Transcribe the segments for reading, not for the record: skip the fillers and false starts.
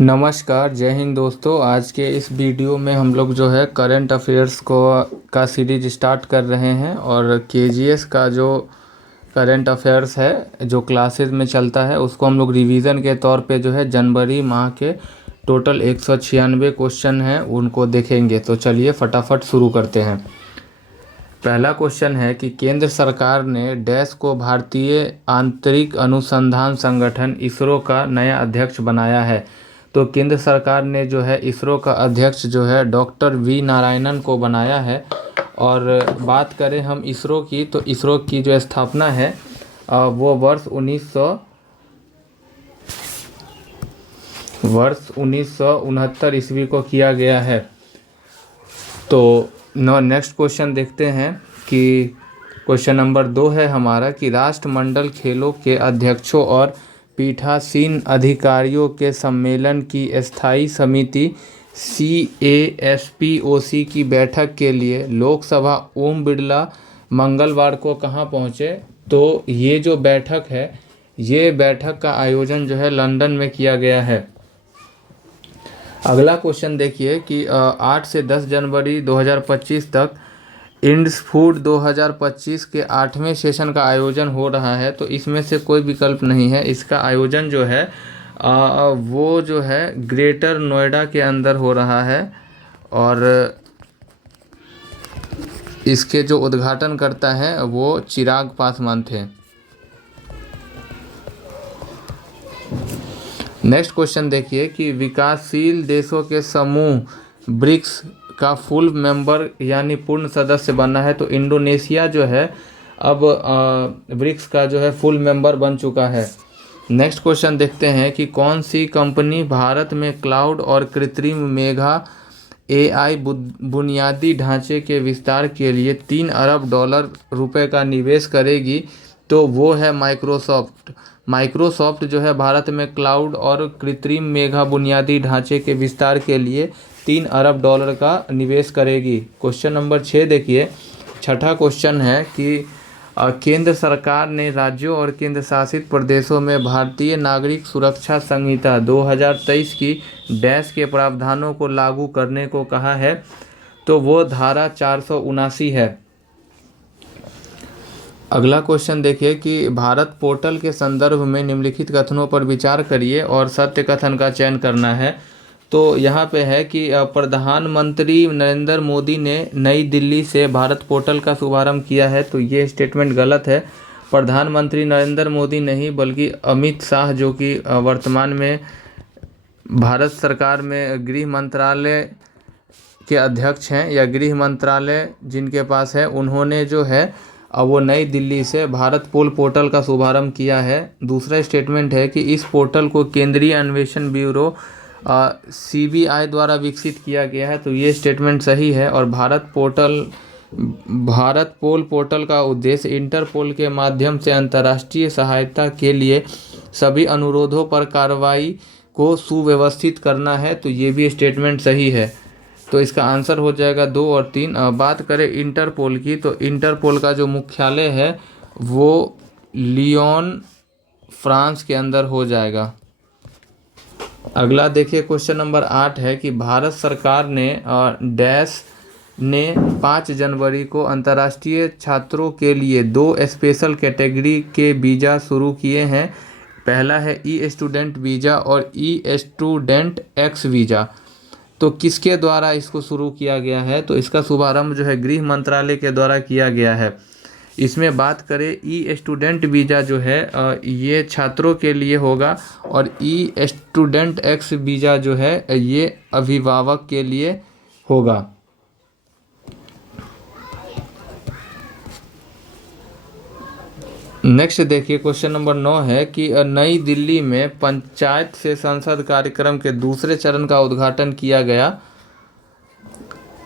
नमस्कार, जय हिंद दोस्तों। आज के इस वीडियो में हम लोग जो है करंट अफेयर्स को का सीरीज स्टार्ट कर रहे हैं और केजीएस का जो करंट अफेयर्स है जो क्लासेस में चलता है उसको हम लोग रिवीजन के तौर पे जो है जनवरी माह के टोटल 196 क्वेश्चन हैं उनको देखेंगे। तो चलिए फटाफट शुरू करते हैं। पहला क्वेश्चन है कि केंद्र सरकार ने डैश को भारतीय आंतरिक अनुसंधान संगठन इसरो का नया अध्यक्ष बनाया है। तो केंद्र सरकार ने जो है इसरो का अध्यक्ष जो है डॉक्टर वी नारायणन को बनाया है। और बात करें हम इसरो की, तो इसरो की जो स्थापना है वो वर्ष 1969 ईस्वी को किया गया है। तो नेक्स्ट क्वेश्चन देखते हैं कि क्वेश्चन नंबर 2 है हमारा कि राष्ट्रमंडल खेलों के अध्यक्षों और पीठासीन अधिकारियों के सम्मेलन की स्थायी समिति CASPOC की बैठक के लिए लोकसभा ओम बिरला मंगलवार को कहाँ पहुँचे। तो ये जो बैठक है, ये बैठक का आयोजन जो है लंदन में किया गया है। अगला क्वेश्चन देखिए कि 8 से 10 जनवरी 2025 तक इंड्स फूड 2025 के 8वें सेशन का आयोजन हो रहा है। तो इसमें से कोई विकल्प नहीं है। इसका आयोजन जो है वो जो है ग्रेटर नोएडा के अंदर हो रहा है और इसके जो उद्घाटन करता है वो चिराग पासवान थे। नेक्स्ट क्वेश्चन देखिए कि विकासशील देशों के समूह ब्रिक्स का फुल मेंबर यानी पूर्ण सदस्य बनना है। तो इंडोनेशिया जो है अब ब्रिक्स का जो है फुल मेंबर बन चुका है। नेक्स्ट क्वेश्चन देखते हैं कि कौन सी कंपनी भारत में क्लाउड और कृत्रिम मेघा AI बुनियादी ढांचे के विस्तार के लिए $3 अरब रुपए का निवेश करेगी। तो वो है माइक्रोसॉफ्ट जो है भारत में क्लाउड और कृत्रिम मेघा बुनियादी ढांचे के विस्तार के लिए $3 अरब का निवेश करेगी। क्वेश्चन नंबर 6 देखिए। छठा क्वेश्चन है कि केंद्र सरकार ने राज्यों और केंद्र शासित प्रदेशों में भारतीय नागरिक सुरक्षा संहिता 2023 की डैश के प्रावधानों को लागू करने को कहा है। तो वो धारा 479 है। अगला क्वेश्चन देखिए कि भारत पोर्टल के संदर्भ में निम्नलिखित कथनों पर विचार करिए और सत्य कथन का चयन करना है। तो यहाँ पे है कि प्रधानमंत्री नरेंद्र मोदी ने नई दिल्ली से भारत पोर्टल का शुभारंभ किया है। तो ये स्टेटमेंट गलत है। प्रधानमंत्री नरेंद्र मोदी नहीं बल्कि अमित शाह जो कि वर्तमान में भारत सरकार में गृह मंत्रालय के अध्यक्ष हैं या गृह मंत्रालय जिनके पास है, उन्होंने जो है वो नई दिल्ली से भारत पोर्टल का शुभारंभ किया है। दूसरा स्टेटमेंट है कि इस पोर्टल को केंद्रीय अन्वेषण ब्यूरो CBI द्वारा विकसित किया गया है। तो ये स्टेटमेंट सही है। और भारत पोर्टल का उद्देश्य इंटरपोल के माध्यम से अंतर्राष्ट्रीय सहायता के लिए सभी अनुरोधों पर कार्रवाई को सुव्यवस्थित करना है। तो ये भी स्टेटमेंट सही है। तो इसका आंसर हो जाएगा 2 और 3। बात करें इंटरपोल की, तो इंटरपोल का जो मुख्यालय है वो लियोन फ्रांस के अंदर हो जाएगा। अगला देखिए क्वेश्चन नंबर 8 है कि भारत सरकार ने डैश ने 5 जनवरी को अंतर्राष्ट्रीय छात्रों के लिए 2 स्पेशल कैटेगरी के वीज़ा शुरू किए हैं। पहला है E-स्टूडेंट वीज़ा और E-स्टूडेंट X वीज़ा। तो किसके द्वारा इसको शुरू किया गया है? तो इसका शुभारंभ जो है गृह मंत्रालय के द्वारा किया गया है। इसमें बात करें E-स्टूडेंट वीज़ा जो है ये छात्रों के लिए होगा और E-स्टूडेंट X वीज़ा जो है ये अभिभावक के लिए होगा। नेक्स्ट देखिए क्वेश्चन नंबर 9 है कि नई दिल्ली में पंचायत से संसद कार्यक्रम के दूसरे चरण का उद्घाटन किया गया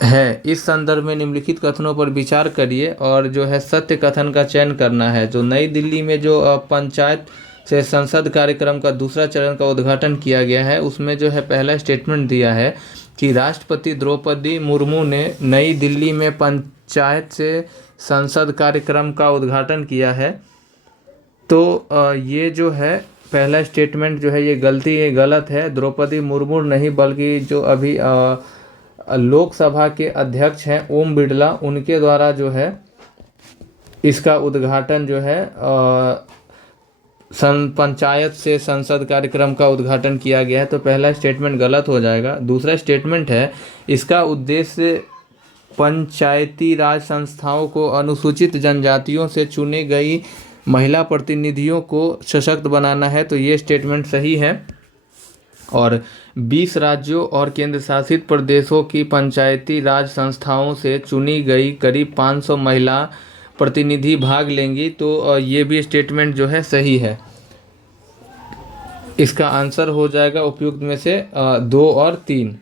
है। इस संदर्भ में निम्नलिखित कथनों पर विचार करिए और जो है सत्य कथन का चयन करना है। जो नई दिल्ली में जो पंचायत से संसद कार्यक्रम का दूसरा चरण का उद्घाटन किया गया है उसमें जो है पहला स्टेटमेंट दिया है कि राष्ट्रपति द्रौपदी मुर्मू ने नई दिल्ली में पंचायत से संसद कार्यक्रम का उद्घाटन किया है। तो ये जो है पहला स्टेटमेंट जो है ये गलत है। द्रौपदी मुर्मू नहीं, बल्कि जो अभी लोकसभा के अध्यक्ष हैं ओम बिरला, उनके द्वारा जो है इसका उद्घाटन जो है पंचायत से संसद कार्यक्रम का उद्घाटन किया गया है। तो पहला स्टेटमेंट गलत हो जाएगा। दूसरा स्टेटमेंट है इसका उद्देश्य पंचायती राज संस्थाओं को अनुसूचित जनजातियों से चुनी गई महिला प्रतिनिधियों को सशक्त बनाना है। तो ये स्टेटमेंट सही है। और 20 राज्यों और केंद्र शासित प्रदेशों की पंचायती राज संस्थाओं से चुनी गई करीब 500 महिला प्रतिनिधि भाग लेंगी। तो ये भी स्टेटमेंट जो है सही है। इसका आंसर हो जाएगा उपयुक्त में से 2 और 3।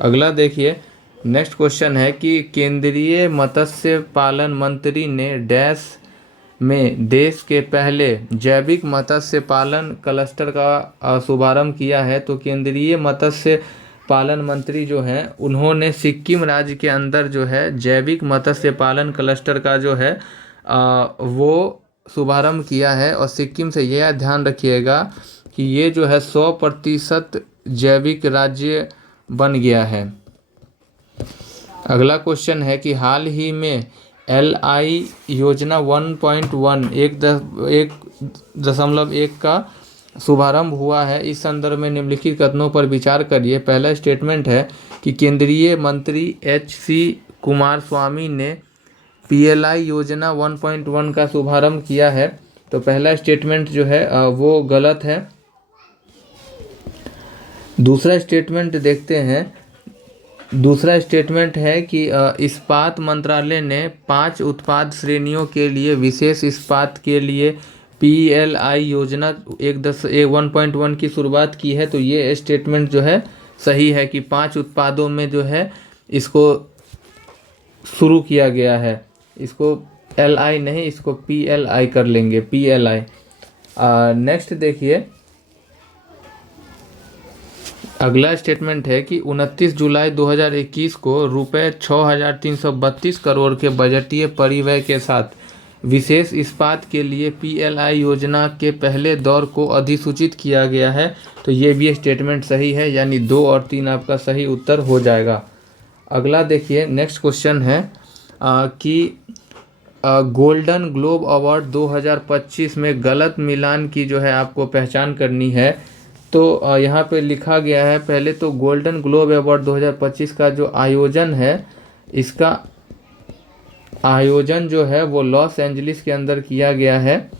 अगला देखिए, नेक्स्ट क्वेश्चन है कि केंद्रीय मत्स्य पालन मंत्री ने डैश में देश के पहले जैविक मत्स्य पालन क्लस्टर का शुभारंभ किया है। तो केंद्रीय मत्स्य पालन मंत्री जो हैं उन्होंने सिक्किम राज्य के अंदर जो है जैविक मत्स्य पालन क्लस्टर का जो है वो शुभारंभ किया है। और सिक्किम से यह ध्यान रखिएगा कि ये जो है 100% जैविक राज्य बन गया है। अगला क्वेश्चन है कि हाल ही में LI योजना 1.1 का शुभारंभ हुआ है। इस संदर्भ में निम्नलिखित कथनों पर विचार करिए। पहला स्टेटमेंट है कि केंद्रीय मंत्री HC कुमारस्वामी ने PLI योजना 1.1 का शुभारंभ किया है। तो पहला स्टेटमेंट जो है वो गलत है। दूसरा स्टेटमेंट देखते हैं। दूसरा स्टेटमेंट है कि इस्पात मंत्रालय ने 5 उत्पाद श्रेणियों के लिए विशेष इस्पात के लिए PLI योजना 1.1 की शुरुआत की है। तो ये स्टेटमेंट जो है सही है कि 5 उत्पादों में जो है इसको शुरू किया गया है। इसको LI नहीं, इसको PLI कर लेंगे, PLI। नेक्स्ट देखिए, अगला स्टेटमेंट है कि 29 जुलाई 2021 को रुपये 6,332 करोड़ के बजटीय परिव्यय के साथ विशेष इस्पात के लिए PLI योजना के पहले दौर को अधिसूचित किया गया है। तो ये भी स्टेटमेंट सही है, यानी 2 और 3 आपका सही उत्तर हो जाएगा। अगला देखिए, नेक्स्ट क्वेश्चन है कि गोल्डन ग्लोब अवार्ड 2025 में गलत मिलान की जो है आपको पहचान करनी है। तो यहाँ पे लिखा गया है, पहले तो गोल्डन ग्लोब अवार्ड 2025 का जो आयोजन है, इसका आयोजन जो है वो लॉस एंजलिस के अंदर किया गया है।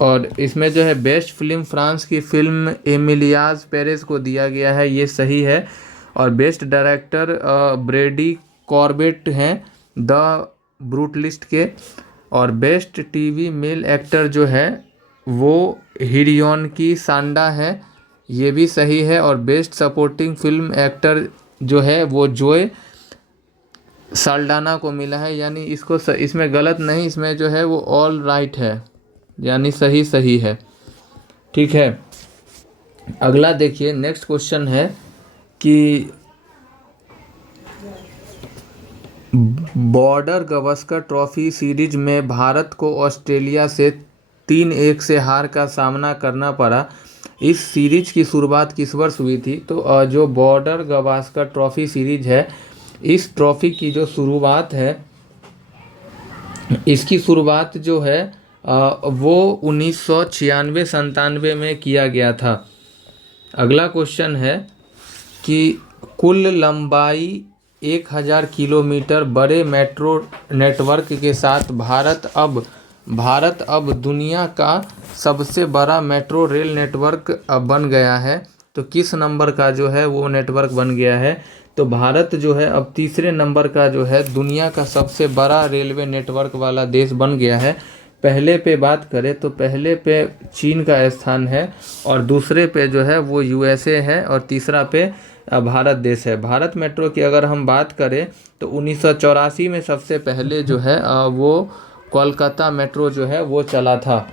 और इसमें जो है बेस्ट फिल्म फ्रांस की फिल्म एमिलियाज पेरेस को दिया गया है, ये सही है। और बेस्ट डायरेक्टर ब्रेडी कॉर्बेट हैं द ब्रूटलिस्ट के। और बेस्ट टीवी मेल एक्टर जो है वो हिरियोनकी सांडा है, ये भी सही है। और बेस्ट सपोर्टिंग फिल्म एक्टर जो है वो जोए साल्डाना को मिला है, यानी इसको इसमें गलत नहीं, इसमें जो है वो ऑल राइट है, यानी सही है। ठीक है। अगला देखिए, नेक्स्ट क्वेश्चन है कि बॉर्डर गवस्कर ट्रॉफी सीरीज में भारत को ऑस्ट्रेलिया से 3-1 से हार का सामना करना पड़ा। इस सीरीज की शुरुआत किस वर्ष हुई थी? तो जो बॉर्डर गवास्कर ट्रॉफी सीरीज है, इस ट्रॉफी की जो शुरुआत है, इसकी शुरुआत जो है वो 1996-97 में किया गया था। अगला क्वेश्चन है कि कुल लंबाई 1000 किलोमीटर बड़े मेट्रो नेटवर्क के साथ भारत अब दुनिया का सबसे बड़ा मेट्रो रेल नेटवर्क बन गया है। तो किस नंबर का जो है वो नेटवर्क बन गया है? तो भारत जो है अब तीसरे नंबर का जो है दुनिया का सबसे बड़ा रेलवे नेटवर्क वाला देश बन गया है। पहले पे बात करें तो पहले पे चीन का स्थान है, और दूसरे पे जो है वो USA है, और तीसरा पे भारत देश है। भारत मेट्रो की अगर हम बात करें तो 1984 में सबसे पहले जो है वो कोलकाता मेट्रो जो है वो चला था।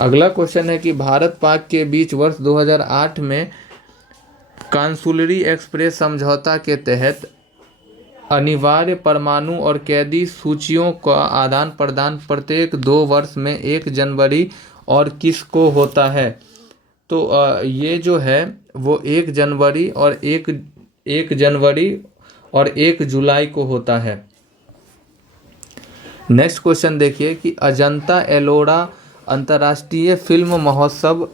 अगला क्वेश्चन है कि भारत पाक के बीच वर्ष 2008 में कॉन्सुलरी एक्सप्रेस समझौता के तहत अनिवार्य परमाणु और कैदी सूचियों का आदान प्रदान प्रत्येक 2 वर्ष में 1 जनवरी और किसको होता है? तो ये जो है वो 1 जनवरी और 1 जनवरी और 1 जुलाई को होता है। नेक्स्ट क्वेश्चन देखिए कि अजंता एलोरा अंतर्राष्ट्रीय फिल्म महोत्सव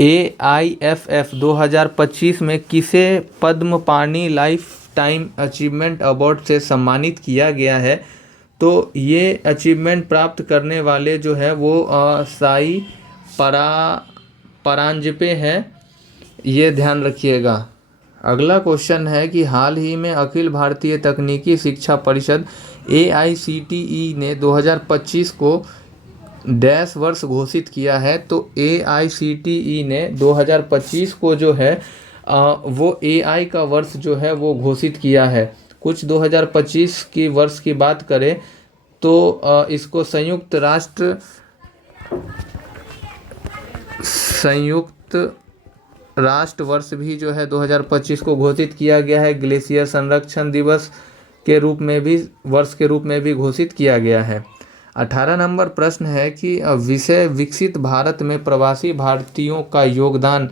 AIFF 2025 में किसे पद्म पाणि लाइफ टाइम अचीवमेंट अवार्ड से सम्मानित किया गया है? तो ये अचीवमेंट प्राप्त करने वाले जो है वो साई परांजपे हैं, ये ध्यान रखिएगा। अगला क्वेश्चन है कि हाल ही में अखिल भारतीय तकनीकी शिक्षा परिषद AICTE ने 2025 को डैश वर्ष घोषित किया है। तो AICTE ने 2025 को जो है वो AI का वर्ष जो है वो घोषित किया है। कुछ 2025 की वर्ष की बात करें तो इसको संयुक्त राष्ट्र वर्ष भी जो है 2025 को घोषित किया गया है। ग्लेशियर संरक्षण दिवस के रूप में भी वर्ष के रूप में भी घोषित किया गया है। 18 नंबर प्रश्न है कि विषय विकसित भारत में प्रवासी भारतीयों का योगदान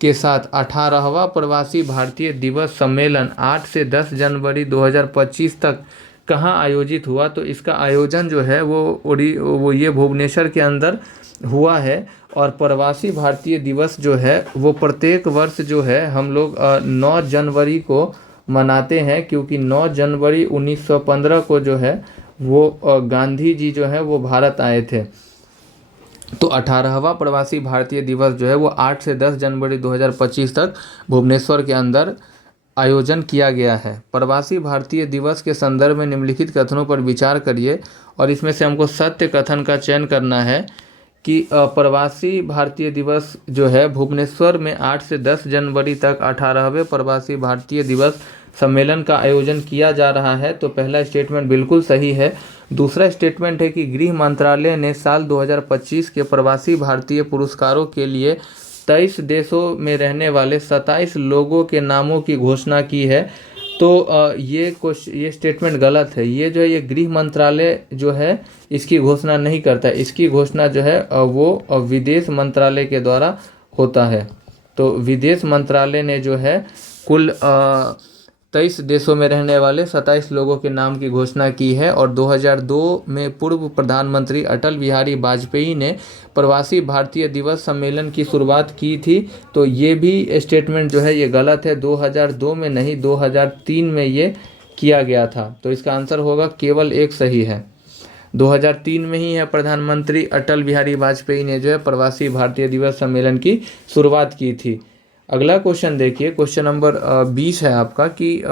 के साथ 18वां प्रवासी भारतीय दिवस सम्मेलन 8 से 10 जनवरी 2025 तक कहाँ आयोजित हुआ? तो इसका आयोजन जो है वो ये भुवनेश्वर के अंदर हुआ है। और प्रवासी भारतीय दिवस जो है वो प्रत्येक वर्ष जो है हम लोग 9 जनवरी को मनाते हैं, क्योंकि 9 जनवरी 1915 को जो है वो गांधी जी जो है वो भारत आए थे। तो 18वां प्रवासी भारतीय दिवस जो है वो 8 से 10 जनवरी 2025 तक भुवनेश्वर के अंदर आयोजन किया गया है। प्रवासी भारतीय दिवस के संदर्भ में निम्नलिखित कथनों पर विचार करिए और इसमें से हमको सत्य कथन का चयन करना है कि प्रवासी भारतीय दिवस जो है भुवनेश्वर में 8 से 10 जनवरी तक 18वें प्रवासी भारतीय दिवस सम्मेलन का आयोजन किया जा रहा है। तो पहला स्टेटमेंट बिल्कुल सही है। दूसरा स्टेटमेंट है कि गृह मंत्रालय ने साल 2025 के प्रवासी भारतीय पुरस्कारों के लिए 23 देशों में रहने वाले 27 लोगों के नामों की घोषणा की है। तो ये स्टेटमेंट गलत है। ये जो है ये गृह मंत्रालय जो है इसकी घोषणा नहीं करता है। इसकी घोषणा जो है वो विदेश मंत्रालय के द्वारा होता है। तो विदेश मंत्रालय ने जो है कुल 23 देशों में रहने वाले 27 लोगों के नाम की घोषणा की है। और 2002 में पूर्व प्रधानमंत्री अटल बिहारी वाजपेयी ने प्रवासी भारतीय दिवस सम्मेलन की शुरुआत की थी। तो ये भी स्टेटमेंट जो है ये गलत है। 2002 में नहीं 2003 में ये किया गया था। तो इसका आंसर होगा केवल एक सही है। 2003 में ही है प्रधानमंत्री अटल बिहारी वाजपेयी ने जो है प्रवासी भारतीय दिवस सम्मेलन की शुरुआत की थी। अगला क्वेश्चन देखिए, क्वेश्चन नंबर 20 है आपका कि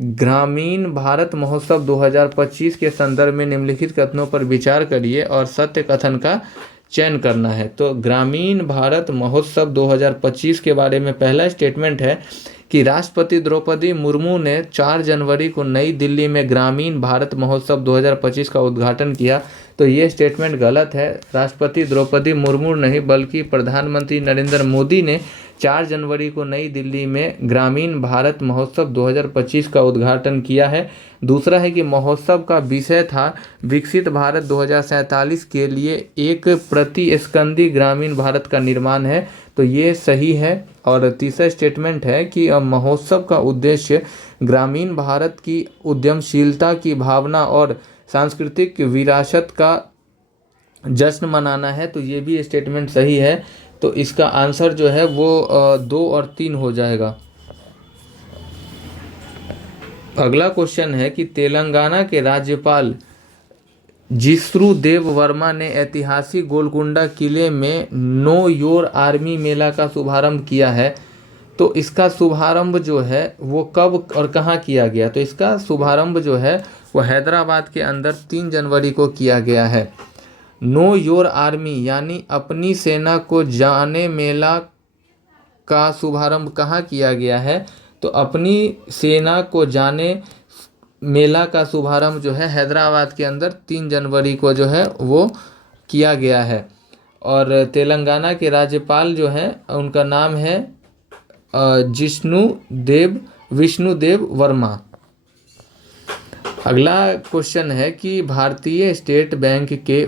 ग्रामीण भारत महोत्सव 2025 के संदर्भ में निम्नलिखित कथनों पर विचार करिए और सत्य कथन का चयन करना है। तो ग्रामीण भारत महोत्सव 2025 के बारे में पहला स्टेटमेंट है कि राष्ट्रपति द्रौपदी मुर्मू ने 4 जनवरी को नई दिल्ली में ग्रामीण भारत महोत्सव 2025 का उद्घाटन किया। तो ये स्टेटमेंट गलत है। राष्ट्रपति द्रौपदी मुर्मू नहीं बल्कि प्रधानमंत्री नरेंद्र मोदी ने 4 जनवरी को नई दिल्ली में ग्रामीण भारत महोत्सव 2025 का उद्घाटन किया है। दूसरा है कि महोत्सव का विषय था विकसित भारत 2047 के लिए एक प्रतिस्कंदी ग्रामीण भारत का निर्माण है। तो ये सही है। और तीसरा स्टेटमेंट है कि महोत्सव का उद्देश्य ग्रामीण भारत की उद्यमशीलता की भावना और सांस्कृतिक विरासत का जश्न मनाना है। तो ये भी स्टेटमेंट सही है। तो इसका आंसर जो है वो 2 और 3 हो जाएगा। अगला क्वेश्चन है कि तेलंगाना के राज्यपाल जिष्णु देव वर्मा ने ऐतिहासिक गोलकुंडा किले में नो योर आर्मी मेला का शुभारंभ किया है। तो इसका शुभारंभ जो है वो कब और कहाँ किया गया? तो इसका शुभारंभ जो है वो हैदराबाद के अंदर 3 जनवरी को किया गया है। नो योर आर्मी यानी अपनी सेना को जाने मेला का शुभारंभ कहाँ किया गया है? तो अपनी सेना को जाने मेला का शुभारंभ जो है हैदराबाद के अंदर 3 जनवरी को जो है वो किया गया है। और तेलंगाना के राज्यपाल जो हैं उनका नाम है विष्णुदेव वर्मा। अगला क्वेश्चन है कि भारतीय स्टेट बैंक के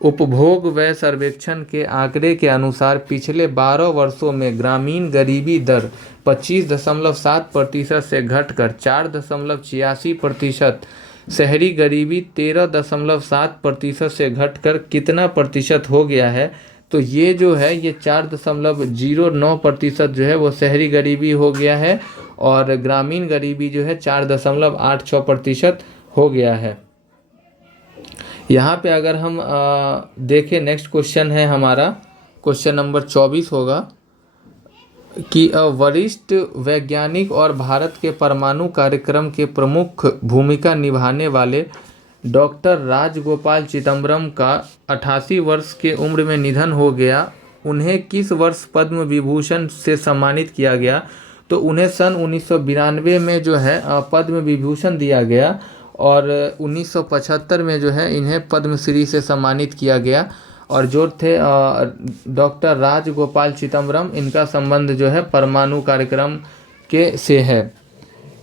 उपभोग व्यय सर्वेक्षण के आंकड़े के अनुसार पिछले 12 वर्षों में ग्रामीण गरीबी दर 25.7% से घटकर 4.86%, शहरी गरीबी 13.7% से घटकर कितना प्रतिशत हो गया है? तो ये जो है ये 4.09% जो है वो शहरी गरीबी हो गया है और ग्रामीण गरीबी जो है 4.86% हो गया है। यहाँ पे अगर हम देखें, नेक्स्ट क्वेश्चन है हमारा क्वेश्चन नंबर 24 होगा कि वरिष्ठ वैज्ञानिक और भारत के परमाणु कार्यक्रम के प्रमुख भूमिका निभाने वाले डॉक्टर राजगोपाल चिदम्बरम का 88 वर्ष के उम्र में निधन हो गया। उन्हें किस वर्ष पद्म विभूषण से सम्मानित किया गया? तो उन्हें सन 1992 में जो है पद्म विभूषण दिया गया और 1975 में जो है इन्हें पद्मश्री से सम्मानित किया गया। और जो थे डॉक्टर राजगोपाल चिदम्बरम, इनका संबंध जो है परमाणु कार्यक्रम के से है।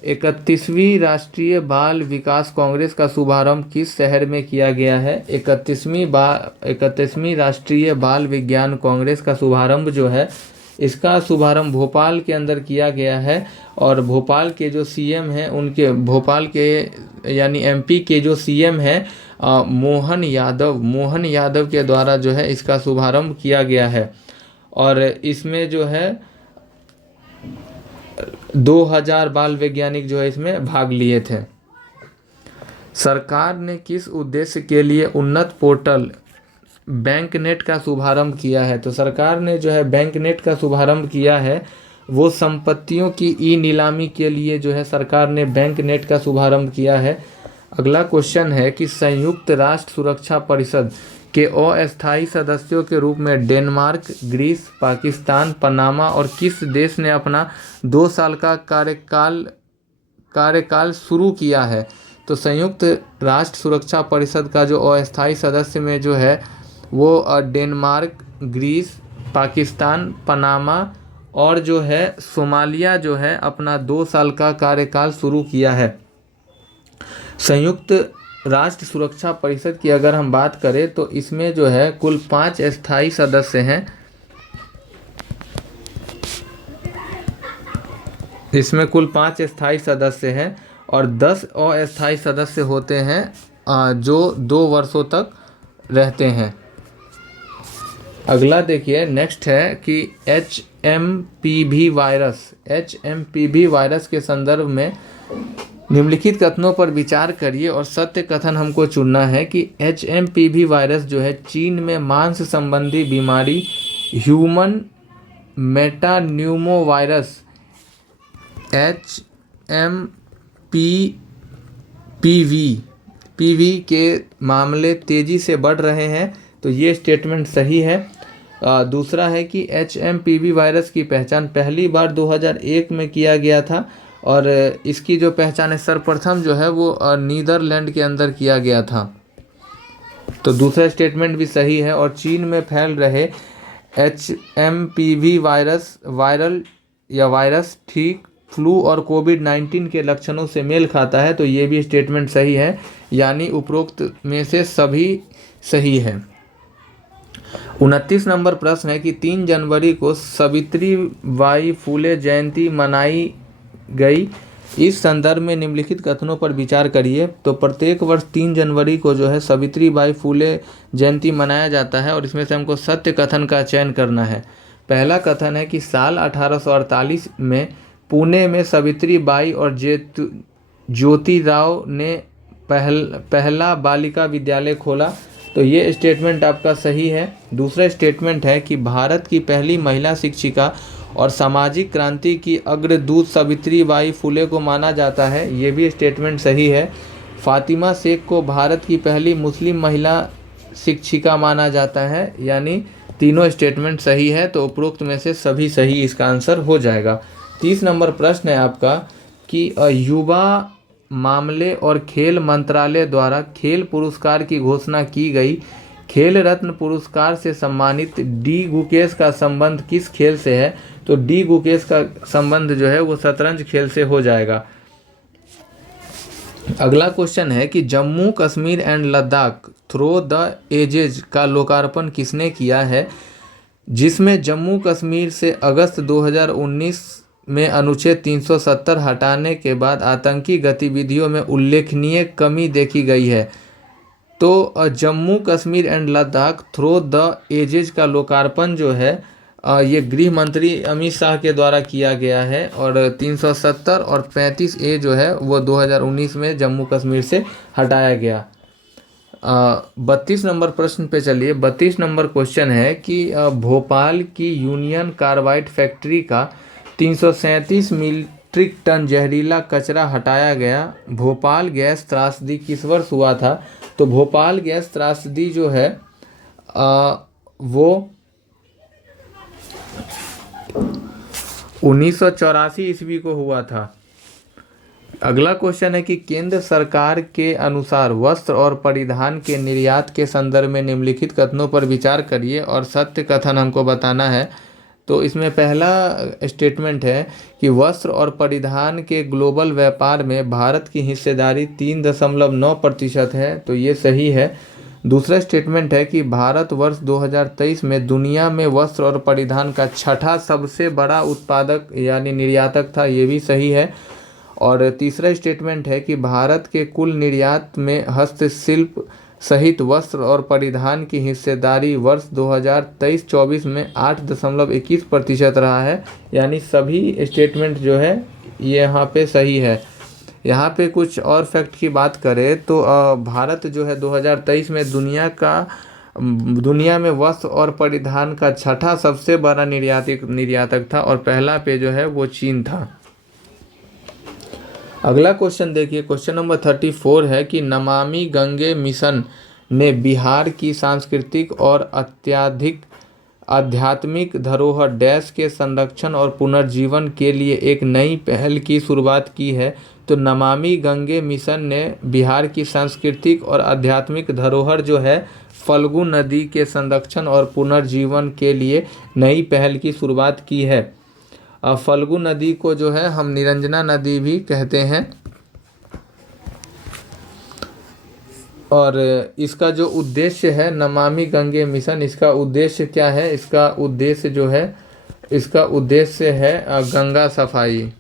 31वीं राष्ट्रीय बाल विकास कांग्रेस का शुभारंभ किस शहर में किया गया है? 31वीं राष्ट्रीय बाल विज्ञान कांग्रेस का शुभारंभ जो है इसका शुभारंभ भोपाल के अंदर किया गया है। और भोपाल के जो सीएम हैं उनके भोपाल के यानी एमपी के जो सीएम हैं मोहन यादव के द्वारा जो है इसका शुभारंभ किया गया है। और इसमें जो है 2000 बाल वैज्ञानिक जो है इसमें भाग लिए थे। सरकार ने किस उद्देश्य के लिए उन्नत पोर्टल बैंकनेट का शुभारंभ किया है? तो सरकार ने जो है बैंकनेट का शुभारंभ किया है वो संपत्तियों की ई नीलामी के लिए जो है सरकार ने बैंकनेट का शुभारंभ किया है। अगला क्वेश्चन है कि संयुक्त राष्ट्र सुरक्षा परिषद के अस्थायी सदस्यों के रूप में डेनमार्क, ग्रीस, पाकिस्तान, पनामा और किस देश ने अपना 2 साल का कार्यकाल शुरू किया है? तो संयुक्त राष्ट्र सुरक्षा परिषद का जो अस्थायी सदस्य में जो है वो डेनमार्क, ग्रीस, पाकिस्तान, पनामा और जो है सोमालिया जो है अपना 2 साल का कार्यकाल शुरू किया है। संयुक्त राष्ट्र सुरक्षा परिषद की अगर हम बात करें तो इसमें जो है कुल 5 अस्थायी सदस्य हैं। इसमें कुल 5 अस्थायी सदस्य हैं और 10 अस्थायी सदस्य होते हैं जो 2 वर्षों तक रहते हैं। अगला देखिए, नेक्स्ट है कि HMPV वायरस के संदर्भ में निम्नलिखित कथनों पर विचार करिए और सत्य कथन हमको चुनना है कि HMPV वायरस जो है चीन में मांस संबंधी बीमारी ह्यूमन मेटान्यूमोवायरस HMPV के मामले तेज़ी से बढ़ रहे हैं। तो ये स्टेटमेंट सही है। दूसरा है कि HMPV वायरस की पहचान पहली बार 2001 में किया गया था और इसकी जो पहचान है सर्वप्रथम जो है वो नीदरलैंड के अंदर किया गया था। तो दूसरा स्टेटमेंट भी सही है। और चीन में फैल रहे HMPV वायरस ठीक फ्लू और कोविड-19 के लक्षणों से मेल खाता है। तो ये भी स्टेटमेंट सही है, यानी उपरोक्त में से सभी सही है। 29 नंबर प्रश्न है कि 3 जनवरी को सावित्रीबाई फुले जयंती मनाई गई। इस संदर्भ में निम्नलिखित कथनों पर विचार करिए। तो प्रत्येक वर्ष 3 जनवरी को जो है सावित्रीबाई फुले जयंती मनाया जाता है और इसमें से हमको सत्य कथन का चयन करना है। पहला कथन है कि साल 1848 में पुणे में सावित्रीबाई और ज्योतिराव ने पहला बालिका विद्यालय खोला। तो ये स्टेटमेंट आपका सही है। दूसरा स्टेटमेंट है कि भारत की पहली महिला शिक्षिका और सामाजिक क्रांति की अग्रदूत सावित्रीबाई फुले को माना जाता है। ये भी स्टेटमेंट सही है। फातिमा शेख को भारत की पहली मुस्लिम महिला शिक्षिका माना जाता है, यानी तीनों स्टेटमेंट सही है। तो उपरोक्त में से सभी सही इसका आंसर हो जाएगा। 30 नंबर प्रश्न है आपका कि युवा मामले और खेल मंत्रालय द्वारा खेल पुरस्कार की घोषणा की गई खेल रत्न पुरस्कार से सम्मानित डी गुकेश का संबंध किस खेल से है? तो डी गुकेश का संबंध जो है वो शतरंज खेल से हो जाएगा। अगला क्वेश्चन है कि Jammu Kashmir and Ladakh through the ages का लोकार्पण किसने किया है? जिसमें जम्मू कश्मीर से अगस्त 2019 में अनुच्छेद 370 हटाने के बाद आतंकी गतिविधियों में उल्लेखनीय कमी देखी गई है। तो Jammu Kashmir and Ladakh through the ages का लोकार्पण जो है ये गृह मंत्री अमित शाह के द्वारा किया गया है और 370 और 35A जो है वो 2019 में जम्मू कश्मीर से हटाया गया। 32 नंबर प्रश्न पे चलिए। 32 नंबर क्वेश्चन है कि भोपाल की यूनियन कार्बाइड फैक्ट्री का 337 मीट्रिक टन जहरीला कचरा हटाया गया। भोपाल गैस त्रासदी किस वर्ष हुआ था? तो भोपाल गैस त्रासदी जो है वो 1984 ईस्वी को हुआ था। अगला क्वेश्चन है कि केंद्र सरकार के अनुसार वस्त्र और परिधान के निर्यात के संदर्भ में निम्नलिखित कथनों पर विचार करिए और सत्य कथन हमको बताना है। तो इसमें पहला स्टेटमेंट है कि वस्त्र और परिधान के ग्लोबल व्यापार में भारत की हिस्सेदारी 3.9% है, तो ये सही है। दूसरा स्टेटमेंट है कि भारत वर्ष 2023 में दुनिया में वस्त्र और परिधान का छठा सबसे बड़ा उत्पादक यानी निर्यातक था, ये भी सही है। और तीसरा स्टेटमेंट है कि भारत के कुल निर्यात में हस्तशिल्प सहित वस्त्र और परिधान की हिस्सेदारी वर्ष 2023-24 में 8.21% रहा है, यानी सभी स्टेटमेंट जो है ये यहाँ पे सही है। यहाँ पे कुछ और फैक्ट की बात करें तो भारत जो है 2023 में दुनिया में वस्त्र और परिधान का छठा सबसे बड़ा निर्यातक था और पहला पे जो है वो चीन था। अगला क्वेश्चन देखिए, क्वेश्चन नंबर 34 है कि नमामि गंगे मिशन ने बिहार की सांस्कृतिक और अत्याधिक आध्यात्मिक धरोहर डैश के संरक्षण और पुनर्जीवन के लिए एक नई पहल की शुरुआत की है। तो नमामि गंगे मिशन ने बिहार की सांस्कृतिक और आध्यात्मिक धरोहर जो है फल्गु नदी के संरक्षण और पुनर्जीवन के लिए नई पहल की शुरुआत की है। फल्गु नदी को जो है हम निरंजना नदी भी कहते हैं और इसका जो उद्देश्य है नमामि गंगे मिशन, इसका उद्देश्य क्या है? इसका उद्देश्य जो है इसका उद्देश्य है गंगा सफाई।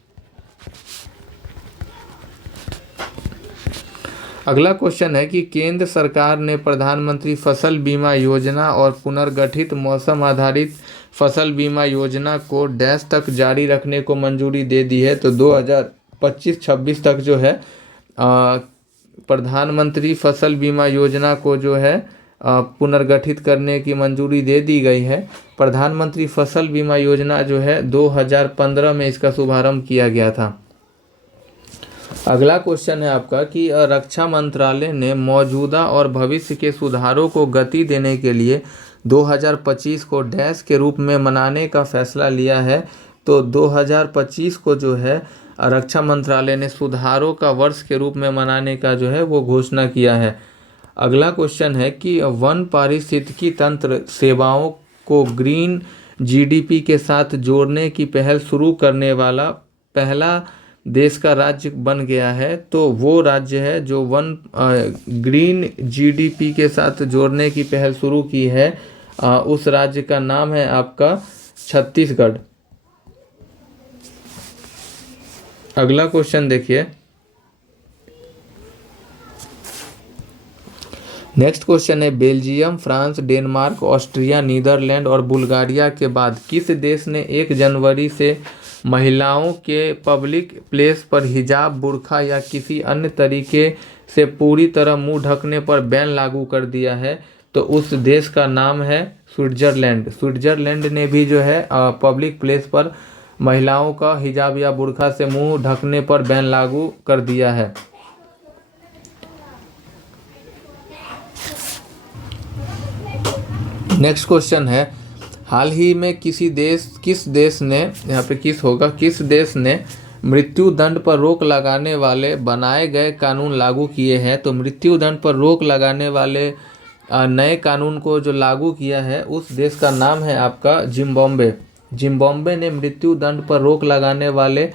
अगला क्वेश्चन है कि केंद्र सरकार ने प्रधानमंत्री फसल बीमा योजना और पुनर्गठित मौसम आधारित फसल बीमा योजना को डैश तक जारी रखने को मंजूरी दे दी है। तो 2025-26 तक जो है प्रधानमंत्री फसल बीमा योजना को जो है पुनर्गठित करने की मंजूरी दे दी गई है। प्रधानमंत्री फसल बीमा योजना जो है 2015 में इसका शुभारंभ किया गया था। अगला क्वेश्चन है आपका कि रक्षा मंत्रालय ने मौजूदा और भविष्य के सुधारों को गति देने के लिए 2025 को डैश के रूप में मनाने का फैसला लिया है। तो 2025 को जो है रक्षा मंत्रालय ने सुधारों का वर्ष के रूप में मनाने का जो है वो घोषणा किया है। अगला क्वेश्चन है कि वन पारिस्थितिकी तंत्र सेवाओं को ग्रीन जीडीपी के साथ जोड़ने की पहल शुरू करने वाला पहला देश का राज्य बन गया है। तो वो राज्य है जो ग्रीन जीडीपी के साथ जोड़ने की पहल शुरू की है, उस राज्य का नाम है आपका छत्तीसगढ़। अगला क्वेश्चन देखिए, नेक्स्ट क्वेश्चन है Belgium, France, Denmark, Austria, Netherlands और बुल्गारिया के बाद किस देश ने 1 जनवरी से महिलाओं के पब्लिक प्लेस पर हिजाब, बुर्का या किसी अन्य तरीके से पूरी तरह मुंह ढकने पर बैन लागू कर दिया है? तो उस देश का नाम है स्विट्जरलैंड। स्विट्जरलैंड ने भी जो है पब्लिक प्लेस पर महिलाओं का हिजाब या बुर्का से मुंह ढकने पर बैन लागू कर दिया है। नेक्स्ट क्वेश्चन है हाल ही में किस देश ने यहाँ पे किस देश ने मृत्यु दंड पर रोक लगाने वाले बनाए गए कानून लागू किए हैं? तो मृत्यु दंड पर रोक लगाने वाले नए कानून को जो लागू किया है उस देश का नाम है आपका जिम्बाब्वे। जिम्बाब्वे ने मृत्यु दंड पर रोक लगाने वाले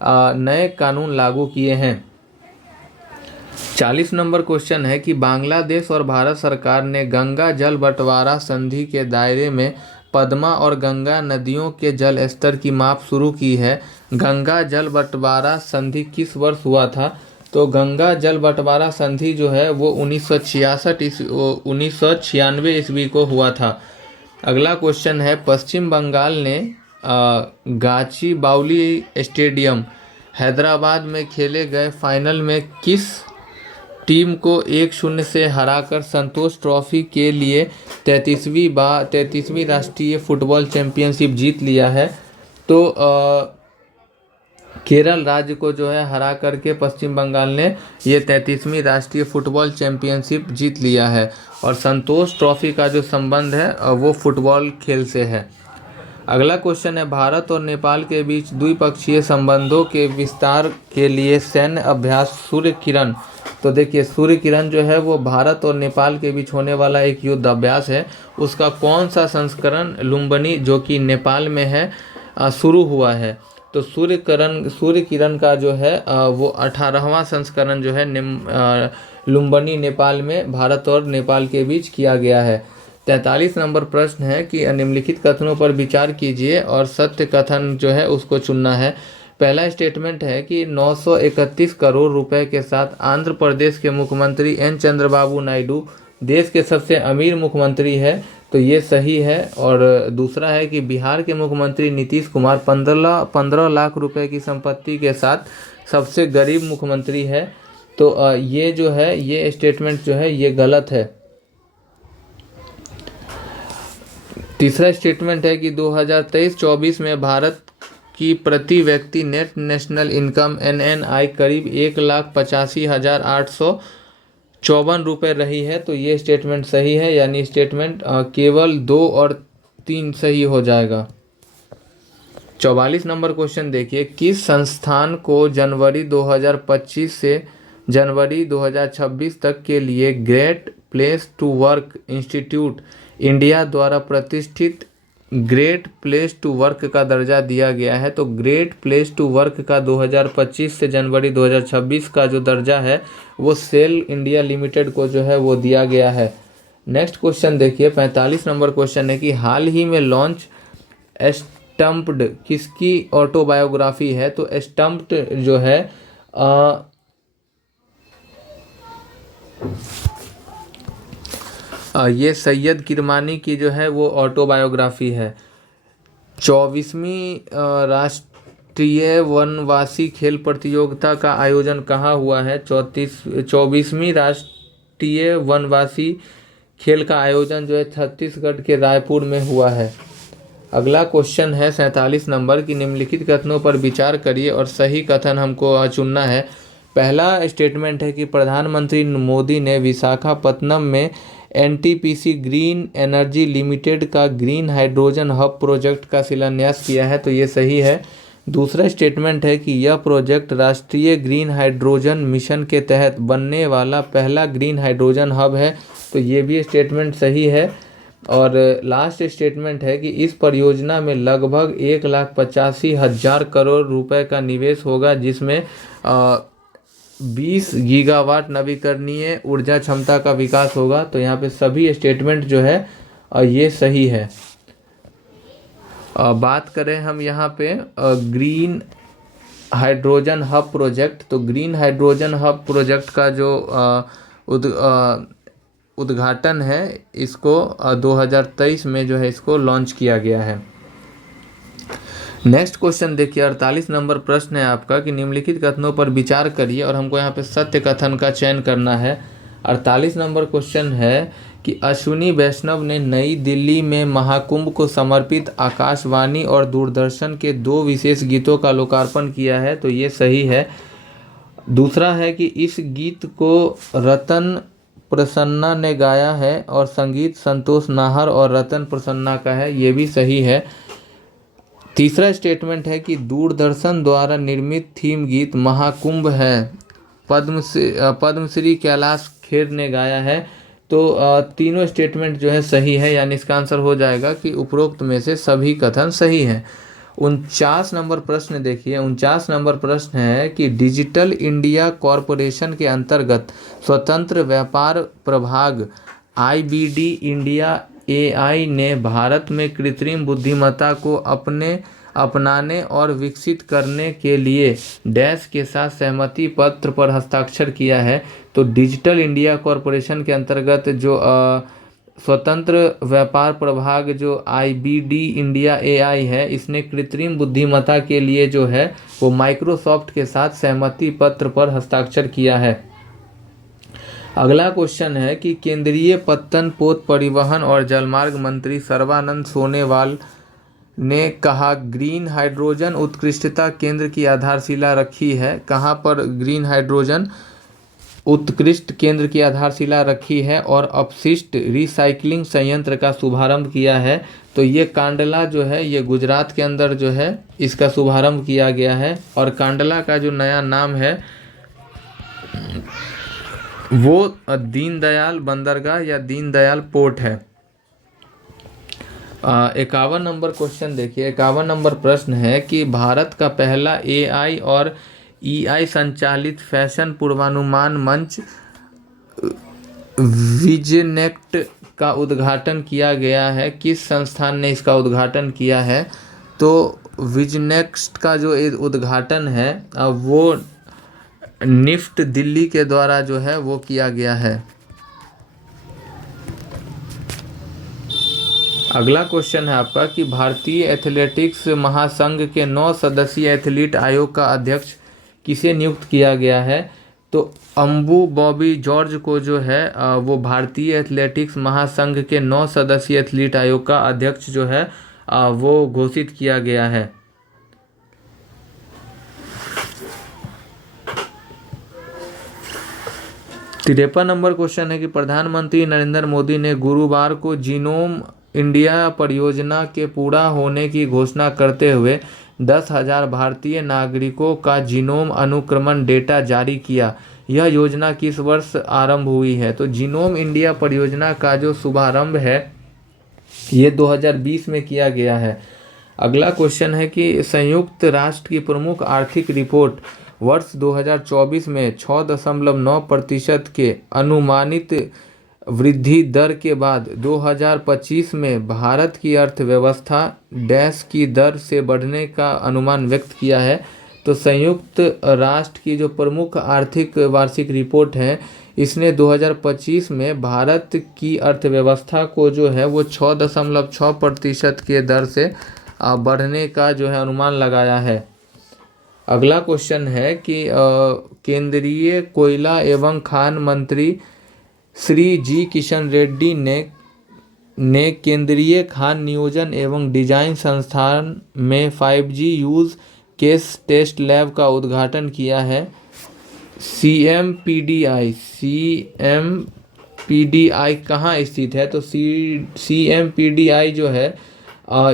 नए कानून लागू किए हैं। 40 नंबर क्वेश्चन है कि बांग्लादेश और भारत सरकार ने गंगा जल बंटवारा संधि के दायरे में पद्मा और गंगा नदियों के जल स्तर की माप शुरू की है। गंगा जल बंटवारा संधि किस वर्ष हुआ था? तो गंगा जल बंटवारा संधि जो है वो 1996 ईस्वी को हुआ था। अगला क्वेश्चन है, पश्चिम बंगाल ने गाचीबाउली स्टेडियम हैदराबाद में खेले गए फाइनल में किस टीम को 1-0 से हराकर संतोष ट्रॉफी के लिए 33वीं राष्ट्रीय फुटबॉल चैंपियनशिप जीत लिया है? तो केरल राज्य को जो है हरा करके पश्चिम बंगाल ने ये 33वीं राष्ट्रीय फुटबॉल चैंपियनशिप जीत लिया है। और संतोष ट्रॉफी का जो संबंध है वो फुटबॉल खेल से है। अगला क्वेश्चन है, भारत और नेपाल के बीच द्विपक्षीय संबंधों के विस्तार के लिए सैन्य अभ्यास सूर्य किरण। तो देखिए, सूर्य किरण जो है वो भारत और नेपाल के बीच होने वाला एक युद्ध अभ्यास है। उसका कौन सा संस्करण लुम्बिनी जो कि नेपाल में है शुरू हुआ है? तो सूर्य किरण का जो है वो 18वां संस्करण जो है लुम्बिनी नेपाल में भारत और नेपाल के बीच किया गया है। 43 नंबर प्रश्न है कि निम्नलिखित कथनों पर विचार कीजिए और सत्य कथन जो है उसको चुनना है। पहला स्टेटमेंट है कि 931 करोड़ रुपए के साथ आंध्र प्रदेश के मुख्यमंत्री एन चंद्रबाबू नायडू देश के सबसे अमीर मुख्यमंत्री है, तो ये सही है। और दूसरा है कि बिहार के मुख्यमंत्री नीतीश कुमार 15 लाख रुपए की संपत्ति के साथ सबसे गरीब मुख्यमंत्री है, तो ये जो है ये स्टेटमेंट जो है ये गलत है। तीसरा स्टेटमेंट है कि 2023-24 में भारत की प्रति व्यक्ति नेट नेशनल इनकम NNI करीब 1,85,854 रुपये रही है, तो ये स्टेटमेंट सही है, यानी स्टेटमेंट केवल 2 और 3 सही हो जाएगा। 44 नंबर क्वेश्चन देखिए, किस संस्थान को जनवरी 2025 से जनवरी 2026 तक के लिए great place to work institute India द्वारा प्रतिष्ठित ग्रेट प्लेस टू वर्क का दर्जा दिया गया है? तो ग्रेट प्लेस टू वर्क का 2025 से जनवरी 2026 का जो दर्जा है वो सेल इंडिया लिमिटेड को जो है वो दिया गया है। नेक्स्ट क्वेश्चन देखिए, 45 नंबर क्वेश्चन है कि हाल ही में लॉन्च स्टम्प्ड किसकी ऑटोबायोग्राफी है? तो स्टम्प्ड जो है ये सैयद किरमानी की जो है वो ऑटोबायोग्राफी है। 24वीं राष्ट्रीय वनवासी खेल प्रतियोगिता का आयोजन कहाँ हुआ है? 24वीं राष्ट्रीय वनवासी खेल का आयोजन जो है छत्तीसगढ़ के रायपुर में हुआ है। अगला क्वेश्चन है 47 नंबर की निम्नलिखित कथनों पर विचार करिए और सही कथन हमको चुनना है। पहला स्टेटमेंट है कि प्रधानमंत्री मोदी ने विशाखापत्तनम में NTPC ग्रीन एनर्जी लिमिटेड का ग्रीन हाइड्रोजन हब प्रोजेक्ट का शिलान्यास किया है, तो ये सही है। दूसरा स्टेटमेंट है कि यह प्रोजेक्ट राष्ट्रीय ग्रीन हाइड्रोजन मिशन के तहत बनने वाला पहला ग्रीन हाइड्रोजन हब है, तो ये भी स्टेटमेंट सही है। और लास्ट स्टेटमेंट है कि इस परियोजना में लगभग 1,85,000 करोड़ रुपए का निवेश होगा, जिसमें 20 गीगावाट नवीकरणीय ऊर्जा क्षमता का विकास होगा, तो यहाँ पे सभी स्टेटमेंट जो है ये सही है। बात करें हम यहाँ पे ग्रीन हाइड्रोजन हब प्रोजेक्ट, तो ग्रीन हाइड्रोजन हब प्रोजेक्ट का जो उद्घाटन है इसको 2023 में जो है इसको लॉन्च किया गया है। नेक्स्ट क्वेश्चन देखिए, 48 नंबर प्रश्न है आपका कि निम्नलिखित कथनों पर विचार करिए और हमको यहाँ पे सत्य कथन का चयन करना है। 48 नंबर क्वेश्चन है कि अश्विनी वैष्णव ने नई दिल्ली में महाकुंभ को समर्पित आकाशवाणी और दूरदर्शन के 2 विशेष गीतों का लोकार्पण किया है, तो ये सही है। दूसरा है कि इस गीत को रतन प्रसन्ना ने गाया है और संगीत संतोष नाहर और रतन प्रसन्ना का है, ये भी सही है। तीसरा स्टेटमेंट है कि दूरदर्शन द्वारा निर्मित थीम गीत महाकुंभ है, पद्मश्री कैलाश खेर ने गाया है, तो तीनों स्टेटमेंट जो है सही है, यानी इसका आंसर हो जाएगा कि उपरोक्त में से सभी कथन सही हैं। 49 नंबर प्रश्न देखिए। 49 नंबर प्रश्न है कि डिजिटल इंडिया कॉरपोरेशन के अंतर्गत स्वतंत्र व्यापार प्रभाग IBD इंडिया AI ने भारत में कृत्रिम बुद्धिमत्ता को अपनाने और विकसित करने के लिए डैश के साथ सहमति पत्र पर हस्ताक्षर किया है। तो डिजिटल इंडिया कॉरपोरेशन के अंतर्गत जो स्वतंत्र व्यापार प्रभाग जो IBD इंडिया AI है, इसने कृत्रिम बुद्धिमत्ता के लिए जो है वो माइक्रोसॉफ्ट के साथ सहमति पत्र पर हस्ताक्षर किया है। अगला क्वेश्चन है कि केंद्रीय पत्तन पोत परिवहन और जलमार्ग मंत्री सर्बानंद सोनोवाल ने कहा ग्रीन हाइड्रोजन उत्कृष्टता केंद्र की आधारशिला रखी है। कहाँ पर ग्रीन हाइड्रोजन उत्कृष्ट केंद्र की आधारशिला रखी है और अपशिष्ट रिसाइकलिंग संयंत्र का शुभारंभ किया है। तो ये कांडला जो है ये गुजरात के अंदर जो है इसका शुभारंभ किया गया है। और कांडला का जो नया नाम है वो दीनदयाल बंदरगाह या दीनदयाल पोर्ट है। 51 नंबर क्वेश्चन देखिए। 51 नंबर प्रश्न है कि भारत का पहला AI और EI संचालित फैशन पूर्वानुमान मंच विजनेक्ट का उद्घाटन किया गया है। किस संस्थान ने इसका उद्घाटन किया है? तो विजनेक्ट का जो उद्घाटन है वो निफ्ट दिल्ली के द्वारा जो है वो किया गया है। अगला क्वेश्चन है आपका कि भारतीय एथलेटिक्स महासंघ के 9 सदस्यीय एथलीट आयोग का अध्यक्ष किसे नियुक्त किया गया है? तो अम्बू बॉबी जॉर्ज को जो है वो भारतीय एथलेटिक्स महासंघ के 9 सदस्यीय एथलीट आयोग का अध्यक्ष जो है वो घोषित किया गया है। तिरपन नंबर क्वेश्चन है कि प्रधानमंत्री नरेंद्र मोदी ने गुरुवार को जीनोम इंडिया परियोजना के पूरा होने की घोषणा करते हुए 10,000 भारतीय नागरिकों का जीनोम अनुक्रमण डेटा जारी किया। यह योजना किस वर्ष आरंभ हुई है? तो जीनोम इंडिया परियोजना का जो शुभारंभ है ये 2020 में किया गया है। अगला क्वेश्चन है कि संयुक्त राष्ट्र की प्रमुख आर्थिक रिपोर्ट वर्ष 2024 में 6.9% के अनुमानित वृद्धि दर के बाद 2025 में भारत की अर्थव्यवस्था डैश की दर से बढ़ने का अनुमान व्यक्त किया है। तो संयुक्त राष्ट्र की जो प्रमुख आर्थिक वार्षिक रिपोर्ट है इसने 2025 में भारत की अर्थव्यवस्था को जो है वो 6.6% के दर से बढ़ने का जो है अनुमान लगाया है। अगला क्वेश्चन है कि केंद्रीय कोयला एवं खान मंत्री श्री जी किशन रेड्डी ने केंद्रीय खान नियोजन एवं डिजाइन संस्थान में 5G use case test lab का उद्घाटन किया है। CMPDI कहाँ स्थित है? तो CMPDI जो है